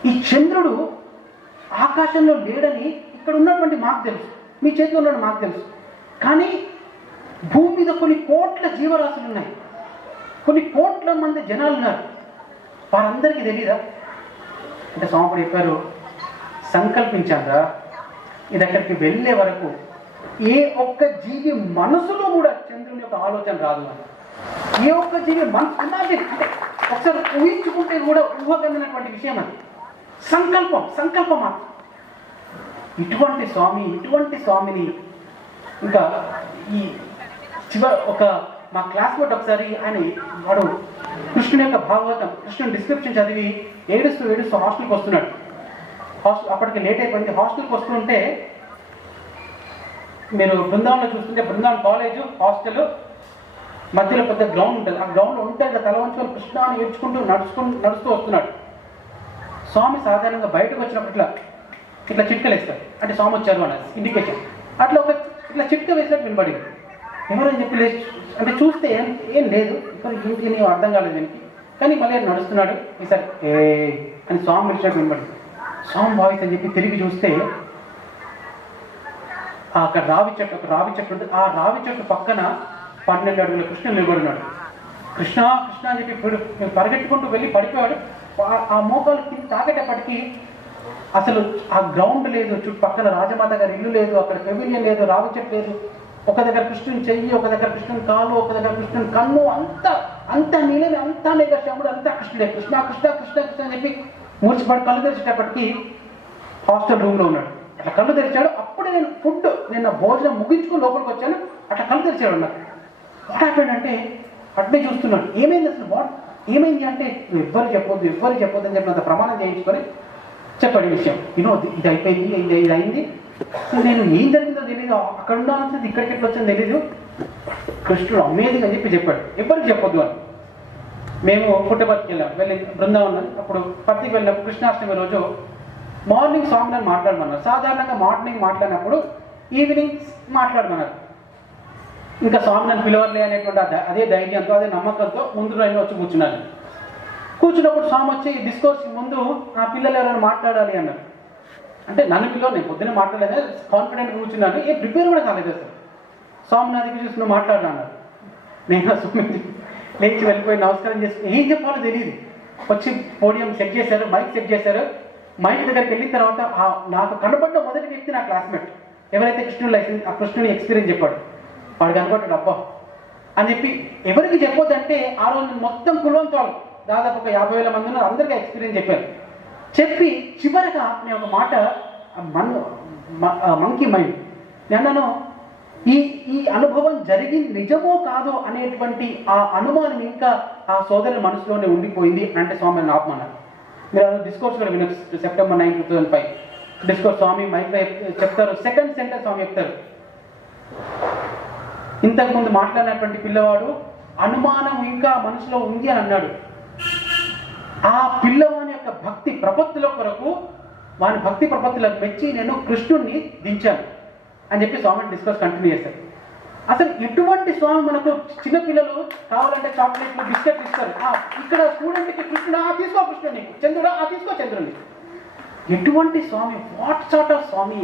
ఈ చంద్రుడు ఆకాశంలో లేడని ఇక్కడ ఉన్నటువంటి మాకు తెలుసు, మీ చేతిలో ఉన్నాడు మాకు తెలుసు. కానీ భూమి మీద కొన్ని కోట్ల జీవరాశులు ఉన్నాయి, కొన్ని కోట్ల మంది జనాలు ఉన్నారు, వారందరికీ తెలీదా అంటే స్వామి చెప్పారు, సంకల్పించారా ఇది అక్కడికి వెళ్ళే వరకు ఏ ఒక్క జీవి మనసులో కూడా చంద్రుని యొక్క ఆలోచన రాదు అని. ఏ ఒక్క జీవి మనసు అంటే ఒకసారి ఊహించుకుంటే కూడా ఊహకందినటువంటి విషయం అది. సంకల్పం ఇటువంటి స్వామిని ఇంకా ఈ ఒక మా క్లాస్మేట్ ఒకసారి వాడు కృష్ణుని యొక్క భాగవతం కృష్ణుని డిస్క్రిప్షన్ చదివి ఏడుస్తూ హాస్టల్కి వస్తున్నాడు. అప్పటికి లేట్ అయిపోయింది. హాస్టల్కి వస్తుంటే మీరు బృందావనంలో చూస్తుంటే బృందావన్ కాలేజ్ హాస్టల్ మధ్యలో పెద్ద గ్రౌండ్ ఉంటుంది. ఆ గ్రౌండ్ ఉంటే తల వంచుకొని కృష్ణ అని ఏడ్చుకుంటూ నడుస్తూ వస్తున్నాడు. స్వామి సాధారణంగా బయటకు వచ్చినప్పుడు ఇట్లా చిట్కలు వేస్తారు, అంటే స్వామి వచ్చారు అన్న ఇండికేషన్. అట్లా ఇట్లా చిట్క వేసినట్టు వినబడింది. ఎవరని చెప్పి అంటే చూస్తే ఏం లేదు, ఏంటి నీవు అర్థం కాలేదు దీనికి. కానీ మళ్ళీ నడుస్తున్నాడు. ఈసారి అని స్వామి పిలిచినట్టు వినబడింది. స్వామి వాయిస్ అని చెప్పి తిరిగి చూస్తే అక్కడ రావి చెట్టు ఉంటుంది. ఆ రావి చెట్టు పక్కన 12 అడుగుల కృష్ణుడు నిలబడినాడు. కృష్ణ అని చెప్పి పరిగెట్టుకుంటూ వెళ్ళి పడిపోయాడు. ఆ మోకాలు కింద తాకేటప్పటికీ అసలు ఆ గ్రౌండ్ లేదు, చుట్టుపక్కల రాజమాత గారి ఇల్లు లేదు, అక్కడ పెవిలియన్ లేదు, రావి చెట్టు లేదు. ఒక దగ్గర కృష్ణుని చెయ్యి, ఒక దగ్గర కృష్ణుని కాలు, ఒక దగ్గర కృష్ణుని కన్ను, అంతా నీళ్ళని, అంతా మేఘశ్యాముడు, అంతా కృష్ణుడే. కృష్ణ అని చెప్పి మూర్చిపడి కళ్ళు తెరిచేటప్పటికి హాస్టల్ రూమ్లో ఉన్నాడు. అట్లా కళ్ళు తెరిచాడు. అప్పుడే నేను భోజనం ముగించుకుని లోపలికి వచ్చాను. అట్లా కళ్ళు తెరిచాడు అన్నారు. వాట్ హ్యాపెండ్ అంటే అట్నే చూస్తున్నాడు. ఏమైంది అసలు ఏమైంది అంటే ఎవ్వరు చెప్పొద్దు అని చెప్పినంత ప్రమాణం చేయించుకొని చెప్పాడు ఈ విషయం. ఇది అయిపోయింది, ఇది అయింది, నేను ఏం జరిగిందో తెలీదు, అక్కడ ఉండాల్సింది ఇక్కడికి ఎట్లా వచ్చిందో తెలీదు, కృష్ణుడు అమేజింగ్ అని చెప్పాడు. ఎవరికి చెప్పొద్దు అని. మేము పుట్టపర్తికి వెళ్ళి బృందావనం అప్పుడు పర్తికి వెళ్ళినప్పుడు కృష్ణాష్టమి రోజు మార్నింగ్ స్వామి నన్ను మాట్లాడమన్నారు. సాధారణంగా మార్నింగ్ మాట్లాడినప్పుడు ఈవినింగ్ మాట్లాడమన్నారు. ఇంకా స్వామి నన్ను పిలవర్లే అనేటువంటి అదే ధైర్యంతో, అదే నమ్మకంతో ముందు నేను వచ్చి కూర్చున్నప్పుడు స్వామి వచ్చి డిస్కోర్స్ ముందు నా పిల్లలు ఎవరైనా మాట్లాడాలి అన్నారు. అంటే నన్ను పిల్లలు నేను పొద్దున్నే మాట్లాడలేదు, కాన్ఫిడెంట్గా కూర్చున్నాను, ప్రిపేర్ కూడా కాలేదు అసలు. స్వామి నా దగ్గర చూసి నువ్వు మాట్లాడినా అన్నారు. నేను సుమితి లేచి వెళ్ళిపోయి నమస్కారం చేసుకుని ఏం చెప్పాలో తెలియదు. వచ్చి పోడియం సెట్ చేశారు, మైక్ సెట్ చేశారు. మైక్ దగ్గరికి వెళ్ళిన తర్వాత నాకు కనబడ్డ మొదటి వ్యక్తి నా క్లాస్మేట్, ఎవరైతే కృష్ణుని ఎక్స్పీరియన్స్ చెప్పాడు. వాడు కనబడ్డాడు. అబ్బా అని చెప్పి ఎవరికి చెప్పొద్దంటే ఆ రోజు మొత్తం కులవంతాలు దాదాపు ఒక 50,000 మంది ఉన్నారు, అందరికీ ఎక్స్పీరియన్స్ చెప్పారు. చెప్పి చివరిగా నేను ఒక మాట మంకీ మైండ్. నేను ఈ ఈ అనుభవం జరిగింది నిజమో కాదో అనేటువంటి ఆ అనుమానం ఇంకా ఆ సోదరుల మనసులోనే ఉండిపోయింది అంటే స్వామి అని ఆపమన్నారు. మీరు డిస్కోర్స్ కూడా వినొచ్చు. సెప్టెంబర్ 9, 2005 డిస్కోర్స్ స్వామి మైక్లో చెప్తారు. సెకండ్ సెంటెన్స్ స్వామి చెప్తారు, ఇంతకుముందు మాట్లాడినటువంటి పిల్లవాడు అనుమానం ఇంకా మనసులో ఉంది అని అన్నాడు. ఆ పిల్లవాని యొక్క భక్తి ప్రపత్తుల కొరకు వాని భక్తి ప్రపత్తులకు మెచ్చి నేను కృష్ణుణ్ణి దించాను అని చెప్పి స్వామి డిస్కస్ కంటిన్యూ చేస్తారు. అసలు ఎటువంటి స్వామి మనకు చిన్నపిల్లలు కావాలంటే చాక్లెట్లు బిస్కెట్లు ఇస్తారు. ఇక్కడ స్టూడెంట్కి కృష్ణుడా తీసుకో కృష్ణుడిని, చంద్రుడా తీసుకో చంద్రుడిని. ఎటువంటి స్వామి, వాట్ సార్ట్ ఆఫ్ స్వామి?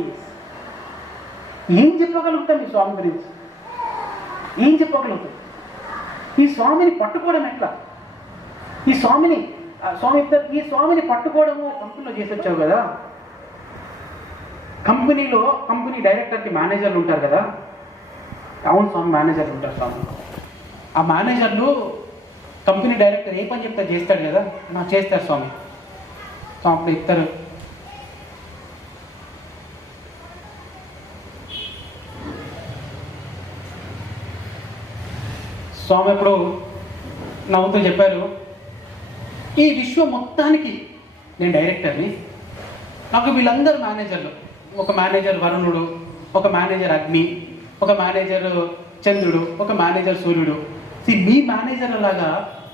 ఏం చెప్పగలుగుతాం ఈ స్వామి గురించి? ఏం చెప్పగలుగుతాం? ఈ స్వామిని పట్టుకోవడం ఎట్లా? ఈ స్వామిని ఈ స్వామిని పట్టుకోవడము కంపెనీలో చేసి వచ్చావు కదా. కంపెనీ డైరెక్టర్కి మేనేజర్లు ఉంటారు కదా. అవును స్వామి, మేనేజర్లు ఉంటారు స్వామి. ఆ మేనేజర్లు కంపెనీ డైరెక్టర్ ఏ పని చెప్తే చేస్తాడు కదా, నాకు చేస్తారు స్వామి. స్వామి అప్పుడు చెప్తారు, స్వామి ఎప్పుడు నవ్వుతూ చెప్పారు, ఈ విశ్వం మొత్తానికి నేను డైరెక్టర్ని, నాకు వీళ్ళందరూ మేనేజర్లు. ఒక మేనేజర్ వరుణుడు, ఒక మేనేజర్ అగ్ని, ఒక మేనేజర్ చంద్రుడు, ఒక మేనేజర్ సూర్యుడు. మీ మేనేజర్ అలాగా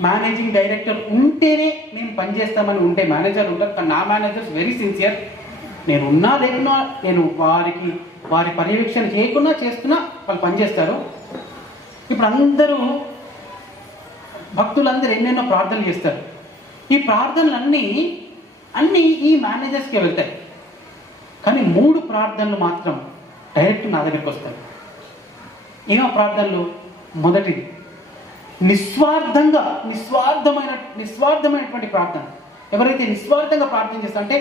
మేనేజింగ్ డైరెక్టర్ ఉంటేనే మేము పనిచేస్తామని ఉంటే మేనేజర్ ఉంటారు. కానీ నా మేనేజర్స్ వెరీ సిన్సియర్. నేను ఉన్నా లేకున్నా, నేను వారి పర్యవేక్షణ చేయకుండా చేస్తున్నా వాళ్ళు పనిచేస్తారు. ఇప్పుడు అందరూ భక్తులందరూ ఎన్నెన్నో ప్రార్థనలు చేస్తారు. ఈ ప్రార్థనలన్నీ ఈ మేనేజర్స్కి వెళ్తాయి. కానీ 3 ప్రార్థనలు మాత్రం డైరెక్ట్ నా దగ్గరికి వస్తాయి. ఏమో ప్రార్థనలు? మొదటిది నిస్వార్థమైనటువంటి ప్రార్థన. ఎవరైతే నిస్వార్థంగా ప్రార్థన చేస్తారో, అంటే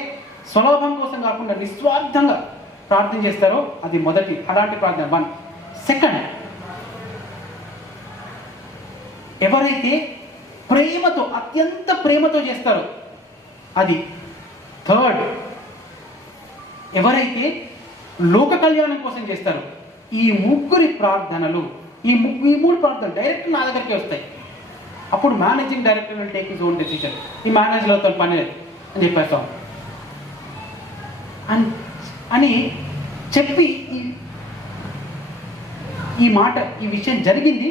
స్వలాభం కోసం కాకుండా నిస్వార్థంగా ప్రార్థన చేస్తారో అది మొదటి అలాంటి ప్రార్థన 1. సెకండ్, ఎవరైతే ప్రేమతో, అత్యంత ప్రేమతో చేస్తారో అది. థర్డ్, ఎవరైతే లోక కళ్యాణం కోసం చేస్తారో. ఈ 3 ప్రార్థనలు, ఈ 3 ప్రార్థనలు డైరెక్ట్ నా దగ్గరికి వస్తాయి. అప్పుడు managing director will take his own decision. ఈ మేనేజర్లతో పని అని చెప్పేస్తాం అని చెప్పి ఈ విషయం జరిగింది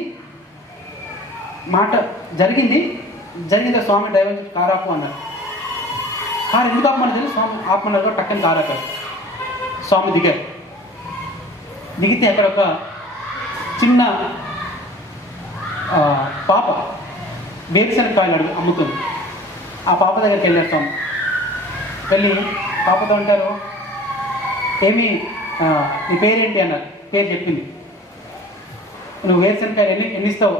స్వామి డ్రైవర్ కారు ఆపు అన్నారు. కారు ఎందుకు ఆపమని తెలియదు. స్వామి ఆపమన్నారు, టక్కని కారు ఆపారు. స్వామి దిగితే అక్కడ ఒక చిన్న పాప వేరుశనగకాయలు అమ్ముతుంది. ఆ పాప దగ్గరికి వెళ్ళారు స్వామి. వెళ్ళి పాపతో అంటారు, నీ పేరేంటి అన్నారు. పేరు చెప్పింది. నువ్వు వేరుశనగకాయలు ఎన్ని ఇస్తావు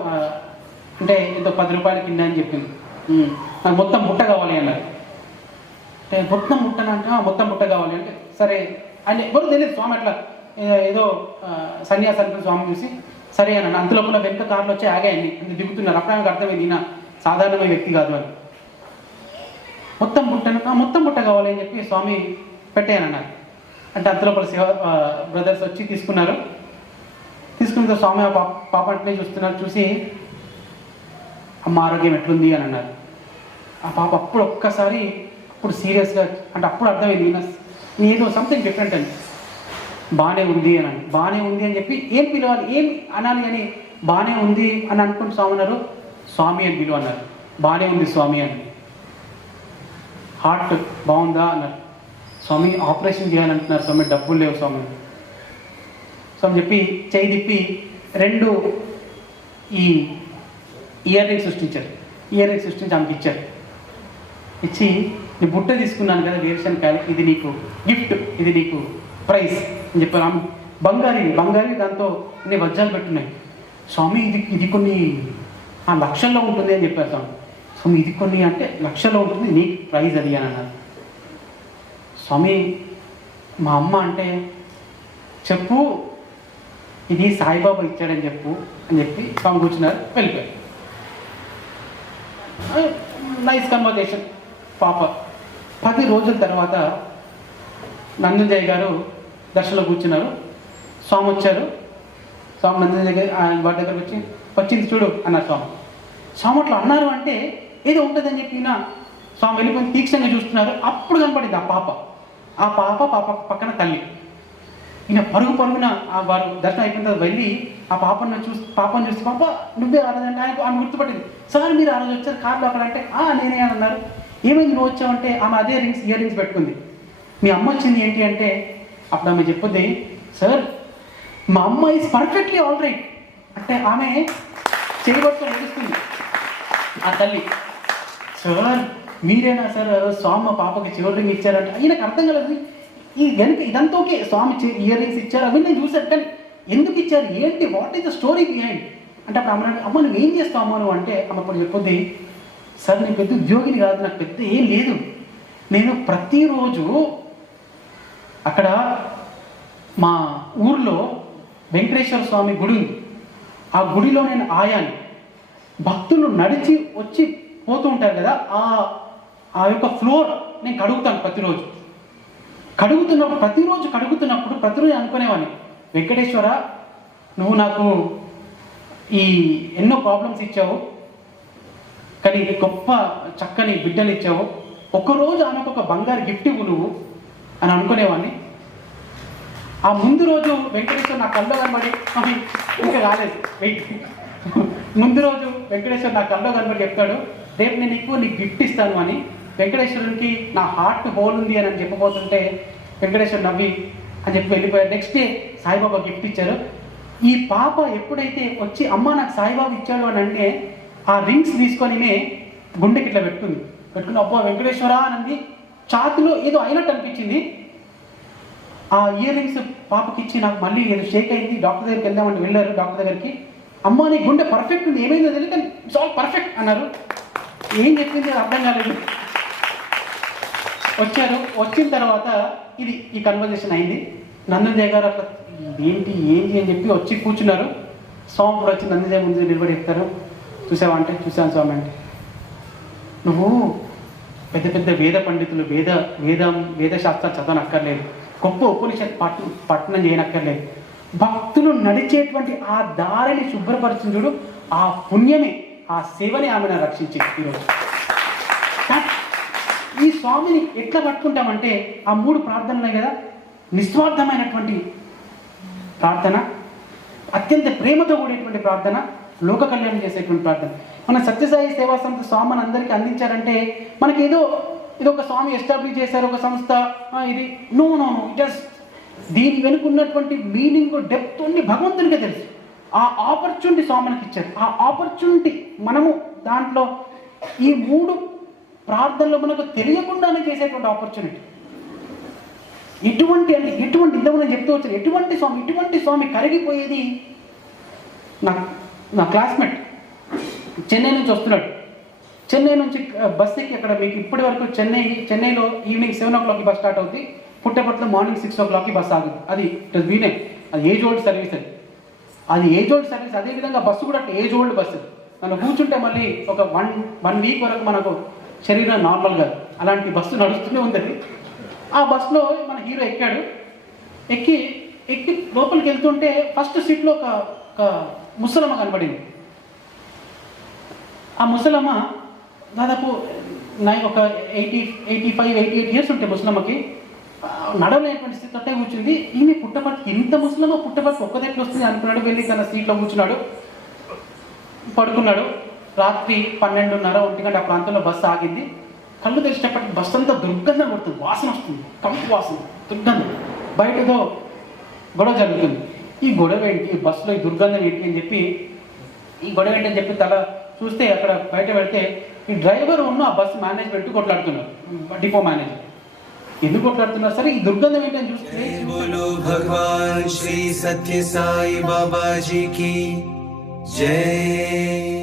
అంటే ఎంతో 10 రూపాయలు కింద అని చెప్పింది. నాకు మొత్తం బుట్ట కావాలి అన్నారు. అంటే మొత్తం బుట్ట కావాలి అంటే సరే అని ఎవరు తెలియదు. స్వామి అట్లా ఏదో సన్యాసానికి స్వామి చూసి సరే అన్నాను. అంతలోపల వెంట కార్లు వచ్చి ఆగాయండి, దిగుతున్నారు. అప్పుడు నాకు అర్థమైంది ఈయన సాధారణమైన వ్యక్తి కాదు అని. మొత్తం బుట్ట కావాలి అని చెప్పి స్వామి పెట్టానన్నారు. అంటే అంతలోపల బ్రదర్స్ వచ్చి తీసుకున్న స్వామి ఆ పాప అంటే చూస్తున్నారు. చూసి అమ్మ ఆరోగ్యం ఎట్లుంది అని అన్నారు. ఆ పాప అప్పుడు సీరియస్గా, అంటే అప్పుడు అర్థమైంది ఏదో సంథింగ్ డిఫరెంట్ అని. బాగానే ఉంది అని చెప్పి ఏం పిలవాలి, ఏం అనాలి అని బాగానే ఉంది అని అనుకుని స్వామి అన్నారు. స్వామి అని పిలువ అన్నారు. బాగానే ఉంది స్వామి అని. హార్ట్ బాగుందా అన్నారు. స్వామి ఆపరేషన్ చేయాలంటున్నారు స్వామి, డబ్బులు లేవు స్వామి. స్వామి చెప్పి చేయి తిప్పి 2 ఈ ఇయర్ రింగ్స్ సృష్టించి ఆమెకి ఇచ్చారు. ఇచ్చి నీ బుట్ట తీసుకున్నాను కదా వేరుశనగకాయలు, ఇది నీకు గిఫ్ట్, ఇది నీకు ప్రైజ్ అని చెప్పారు. ఆమె బంగారీ దాంతో అన్ని వజ్రాలు పెట్టున్నాయి. స్వామి ఇది కొన్ని లక్షల్లో ఉంటుంది అని చెప్పారు స్వామి. స్వామి ఇది కొన్ని అంటే లక్షల్లో ఉంటుంది, నీకు ప్రైజ్ అది అని అన్నారు. స్వామి మా అమ్మ అంటే చెప్పు, ఇది సాయిబాబా ఇచ్చాడని చెప్పు అని చెప్పి స్వామి కూర్చున్నారు, వెళ్ళిపోయారు. Nice conversation. పాప 10 రోజుల తర్వాత నందుజయ్ గారు దర్శనంలో కూర్చున్నారు. స్వామి వచ్చారు. స్వామి నందిని దగ్గర వాడి దగ్గరకు వచ్చి వచ్చింది చూడు అన్నారు స్వామి. స్వామి అట్లా అన్నారు అంటే ఏదో ఉంటుందని చెప్పి స్వామి వెళ్ళిపోయి తీక్షణంగా చూస్తున్నారు. అప్పుడు కనపడింది ఆ పాప పక్కన తల్లి. ఈయన పరుగున వారు దర్శనం అయిపోయిన తర్వాత వెళ్ళి ఆ పాపను చూసి పాప నువ్వే ఆడదంటే ఆమె గుర్తుపట్టింది. సార్ మీరు ఆ రోజు వచ్చారు కార్లో అక్కడ అంటే నేనే అని అన్నారు. ఏమైంది నువ్వు వచ్చావంటే ఆమె అదే ఇయర్ రింగ్స్ పెట్టుకుంది. మీ అమ్మ వచ్చింది ఏంటి అంటే అప్పుడు ఆమె చెప్పుద్ది, సార్ మా అమ్మ ఈజ్ పర్ఫెక్ట్లీ ఆల్ రైట్ అంటే ఆమె చేయబట్టుకొని నడుస్తుంది ఆ తల్లి. సార్ మీరేనా సార్ స్వామి మా పాపకి చివరి రింగ్ ఇచ్చారంటే ఈయనకు అర్థం కలదు. ఈ వెనుక ఇదంతా ఓకే, స్వామి ఇయర్ రింగ్స్ ఇచ్చారు అవి నేను చూసాను, కానీ ఎందుకు ఇచ్చారు ఏంటి, what is the story behind అంటే అప్పుడు అమ్మ నువ్వు ఏం చేస్తావు అమ్మ నువ్వు అంటే అమ్మ అప్పుడు చెప్పొద్ది, సార్ నేను పెద్ద ఉద్యోగిని కాదు, నాకు పెద్ద ఏం లేదు, నేను ప్రతిరోజు అక్కడ మా ఊర్లో వెంకటేశ్వర స్వామి గుడి ఉంది, ఆ గుడిలో నేను ఆయాని. భక్తులు నడిచి వచ్చి పోతూ ఉంటారు కదా, ఆ యొక్క ఫ్లోర్ నేను కడుగుతాను ప్రతిరోజు. ప్రతిరోజు అనుకునేవాడిని, వెంకటేశ్వర నువ్వు నాకు ఈ ఎన్నో ప్రాబ్లమ్స్ ఇచ్చావు, కానీ గొప్ప చక్కని బిడ్డలు ఇచ్చావు, ఒక్కరోజు ఆమెకు ఒక బంగారు గిఫ్ట్ ఇవ్వు నువ్వు అని అనుకునేవాడిని. ఆ ముందు రోజు వెంకటేశ్వర నా కల్లో కనబడి ఇంకా రాలేదు ముందు రోజు వెంకటేశ్వర నా కల్లో కనబడి చెప్తాడు, రేపు నేను నీకు గిఫ్ట్ ఇస్తాను అని. వెంకటేశ్వరునికి నా హార్ట్ హోల్ ఉంది అని చెప్పబోతుంటే వెంకటేశ్వరు నవ్వి అని చెప్పి వెళ్ళిపోయారు. నెక్స్ట్ డే సాయిబాబా గిఫ్ట్ ఇచ్చారు. ఈ పాప ఎప్పుడైతే వచ్చి అమ్మ నాకు సాయిబాబా ఇచ్చాడు అని అంటే ఆ రింగ్స్ తీసుకొని గుండెకి ఇట్లా పెట్టుకుని అబ్బా వెంకటేశ్వర అని ఛాతిలో ఏదో అయినట్టు అనిపించింది. ఆ ఇయర్ రింగ్స్ పాపకి ఇచ్చి నాకు మళ్ళీ ఏదో షేక్ అయింది. డాక్టర్ దగ్గరికి వెళ్దామని వెళ్ళారు. డాక్టర్ దగ్గరికి అమ్మ నీ గుండె పర్ఫెక్ట్ ఉంది, ఏమైందో తెలియదు కానీ ఇట్స్ ఆల్ పర్ఫెక్ట్ అన్నారు. ఏం చెప్పింది అర్థం కాలేదు. వచ్చారు. వచ్చిన తర్వాత ఈ కన్వర్జేషన్ అయింది. నందనజయ గారు అట్లా ఏంటి అని చెప్పి వచ్చి కూర్చున్నారు. స్వామి కూడా వచ్చి నందనజయ ముందు నిలబడి చెప్తారు, చూసావా అంటే చూశాను స్వామి అంటే, నువ్వు పెద్ద పెద్ద వేద పండితులు వేద శాస్త్రాలు చదవనక్కర్లేదు, గొప్ప ఉపనిషత్ పట్టణం చేయనక్కర్లేదు, భక్తులు నడిచేటువంటి ఆ దారిని శుభ్రపరిచిన చూడు, ఆ పుణ్యమే ఆ సేవని ఆమెను రక్షించింది. ఈరోజు ఈ స్వామిని ఎట్లా పట్టుకుంటామంటే ఆ 3 ప్రార్థనలే కదా, నిస్వార్థమైనటువంటి ప్రార్థన, అత్యంత ప్రేమతో కూడేటువంటి ప్రార్థన, లోక కళ్యాణం చేసేటువంటి ప్రార్థన. మన సత్యసాయి సేవా సంస్థ స్వామిని అందరికీ అందించారంటే మనకి ఏదో ఒక స్వామి ఎస్టాబ్లిష్ చేశారు ఒక సంస్థ, ఇది నో జస్ట్ దీని వెనుక ఉన్నటువంటి మీనింగ్ డెప్త్ అన్ని భగవంతునికే తెలుసు. ఆ ఆపర్చునిటీ స్వామికి ఇచ్చారు. ఆ ఆపర్చునిటీ మనము దాంట్లో ఈ 3 ప్రార్థనలు మనకు తెలియకుండానే చేసేటువంటి ఆపర్చునిటీ. ఎటువంటి ఇంతకు నేను చెప్తూ వచ్చాను, ఎటువంటి స్వామి కరిగిపోయేది. నా క్లాస్మేట్ చెన్నై నుంచి వస్తున్నాడు. చెన్నై నుంచి బస్ ఎక్కి అక్కడ మీకు ఇప్పటి వరకు చెన్నైలో ఈవినింగ్ 7 o'clock బస్ స్టార్ట్ అవుతుంది, పుట్టపర్తిలో మార్నింగ్ 6 o'clock బస్ ఆగుతుంది. అది వీనే అది ఏజ్ ఓల్డ్ సర్వీస్. అది ఏజ్ ఓల్డ్ సర్వీస్. అదేవిధంగా బస్సు కూడా అట్లా ఏజ్ ఓల్డ్ బస్సు. మనం కూర్చుంటే మళ్ళీ ఒక వన్ వీక్ వరకు మనకు శరీరం నార్మల్గా అలాంటి బస్సు నడుస్తూనే ఉంది. ఆ బస్సులో మన హీరో ఎక్కాడు. ఎక్కి లోపలికి వెళ్తుంటే ఫస్ట్ సీట్లో ఒక ముసలమ్మ కనబడింది. ఆ ముసలమ్మ దాదాపు ఒక 85-88 ఇయర్స్ ఉంటాయి ముసలమ్మకి. నడవలేటువంటి స్థితి అట్టే కూర్చుంది. ఈమె పుట్టపర్తి ఇంత ముసలమ్మ పుట్టపర్తి ఒక్క దగ్గర వస్తుంది అనుకున్నాడు. వెళ్ళి తన సీట్లో కూర్చున్నాడు, పడుకున్నాడు. రాత్రి 12:30-1 ఆ ప్రాంతంలో బస్సు ఆగింది. కళ్ళు తెరిచేటప్పటికి బస్సు అంతా దుర్గంధం కొడుతుంది, వాసన వస్తుంది, కంపు వాసన, దుర్గంధం. బయటతో గొడవ జరుగుతుంది. ఈ గొడవ ఏంటి, బస్సులో ఈ దుర్గంధం ఏంటి అని చెప్పి తల చూస్తే అక్కడ బయట పెడితే ఈ డ్రైవర్ ఆ బస్సు మేనేజ్మెంట్ కొట్లాడుతున్నారు, డిపో మేనేజర్. ఎందుకు కొట్లాడుతున్నారు సరే, ఈ దుర్గంధం ఏంటని చూస్తే భగవాన్ శ్రీ సత్య సాయి బాబాజీకి జై.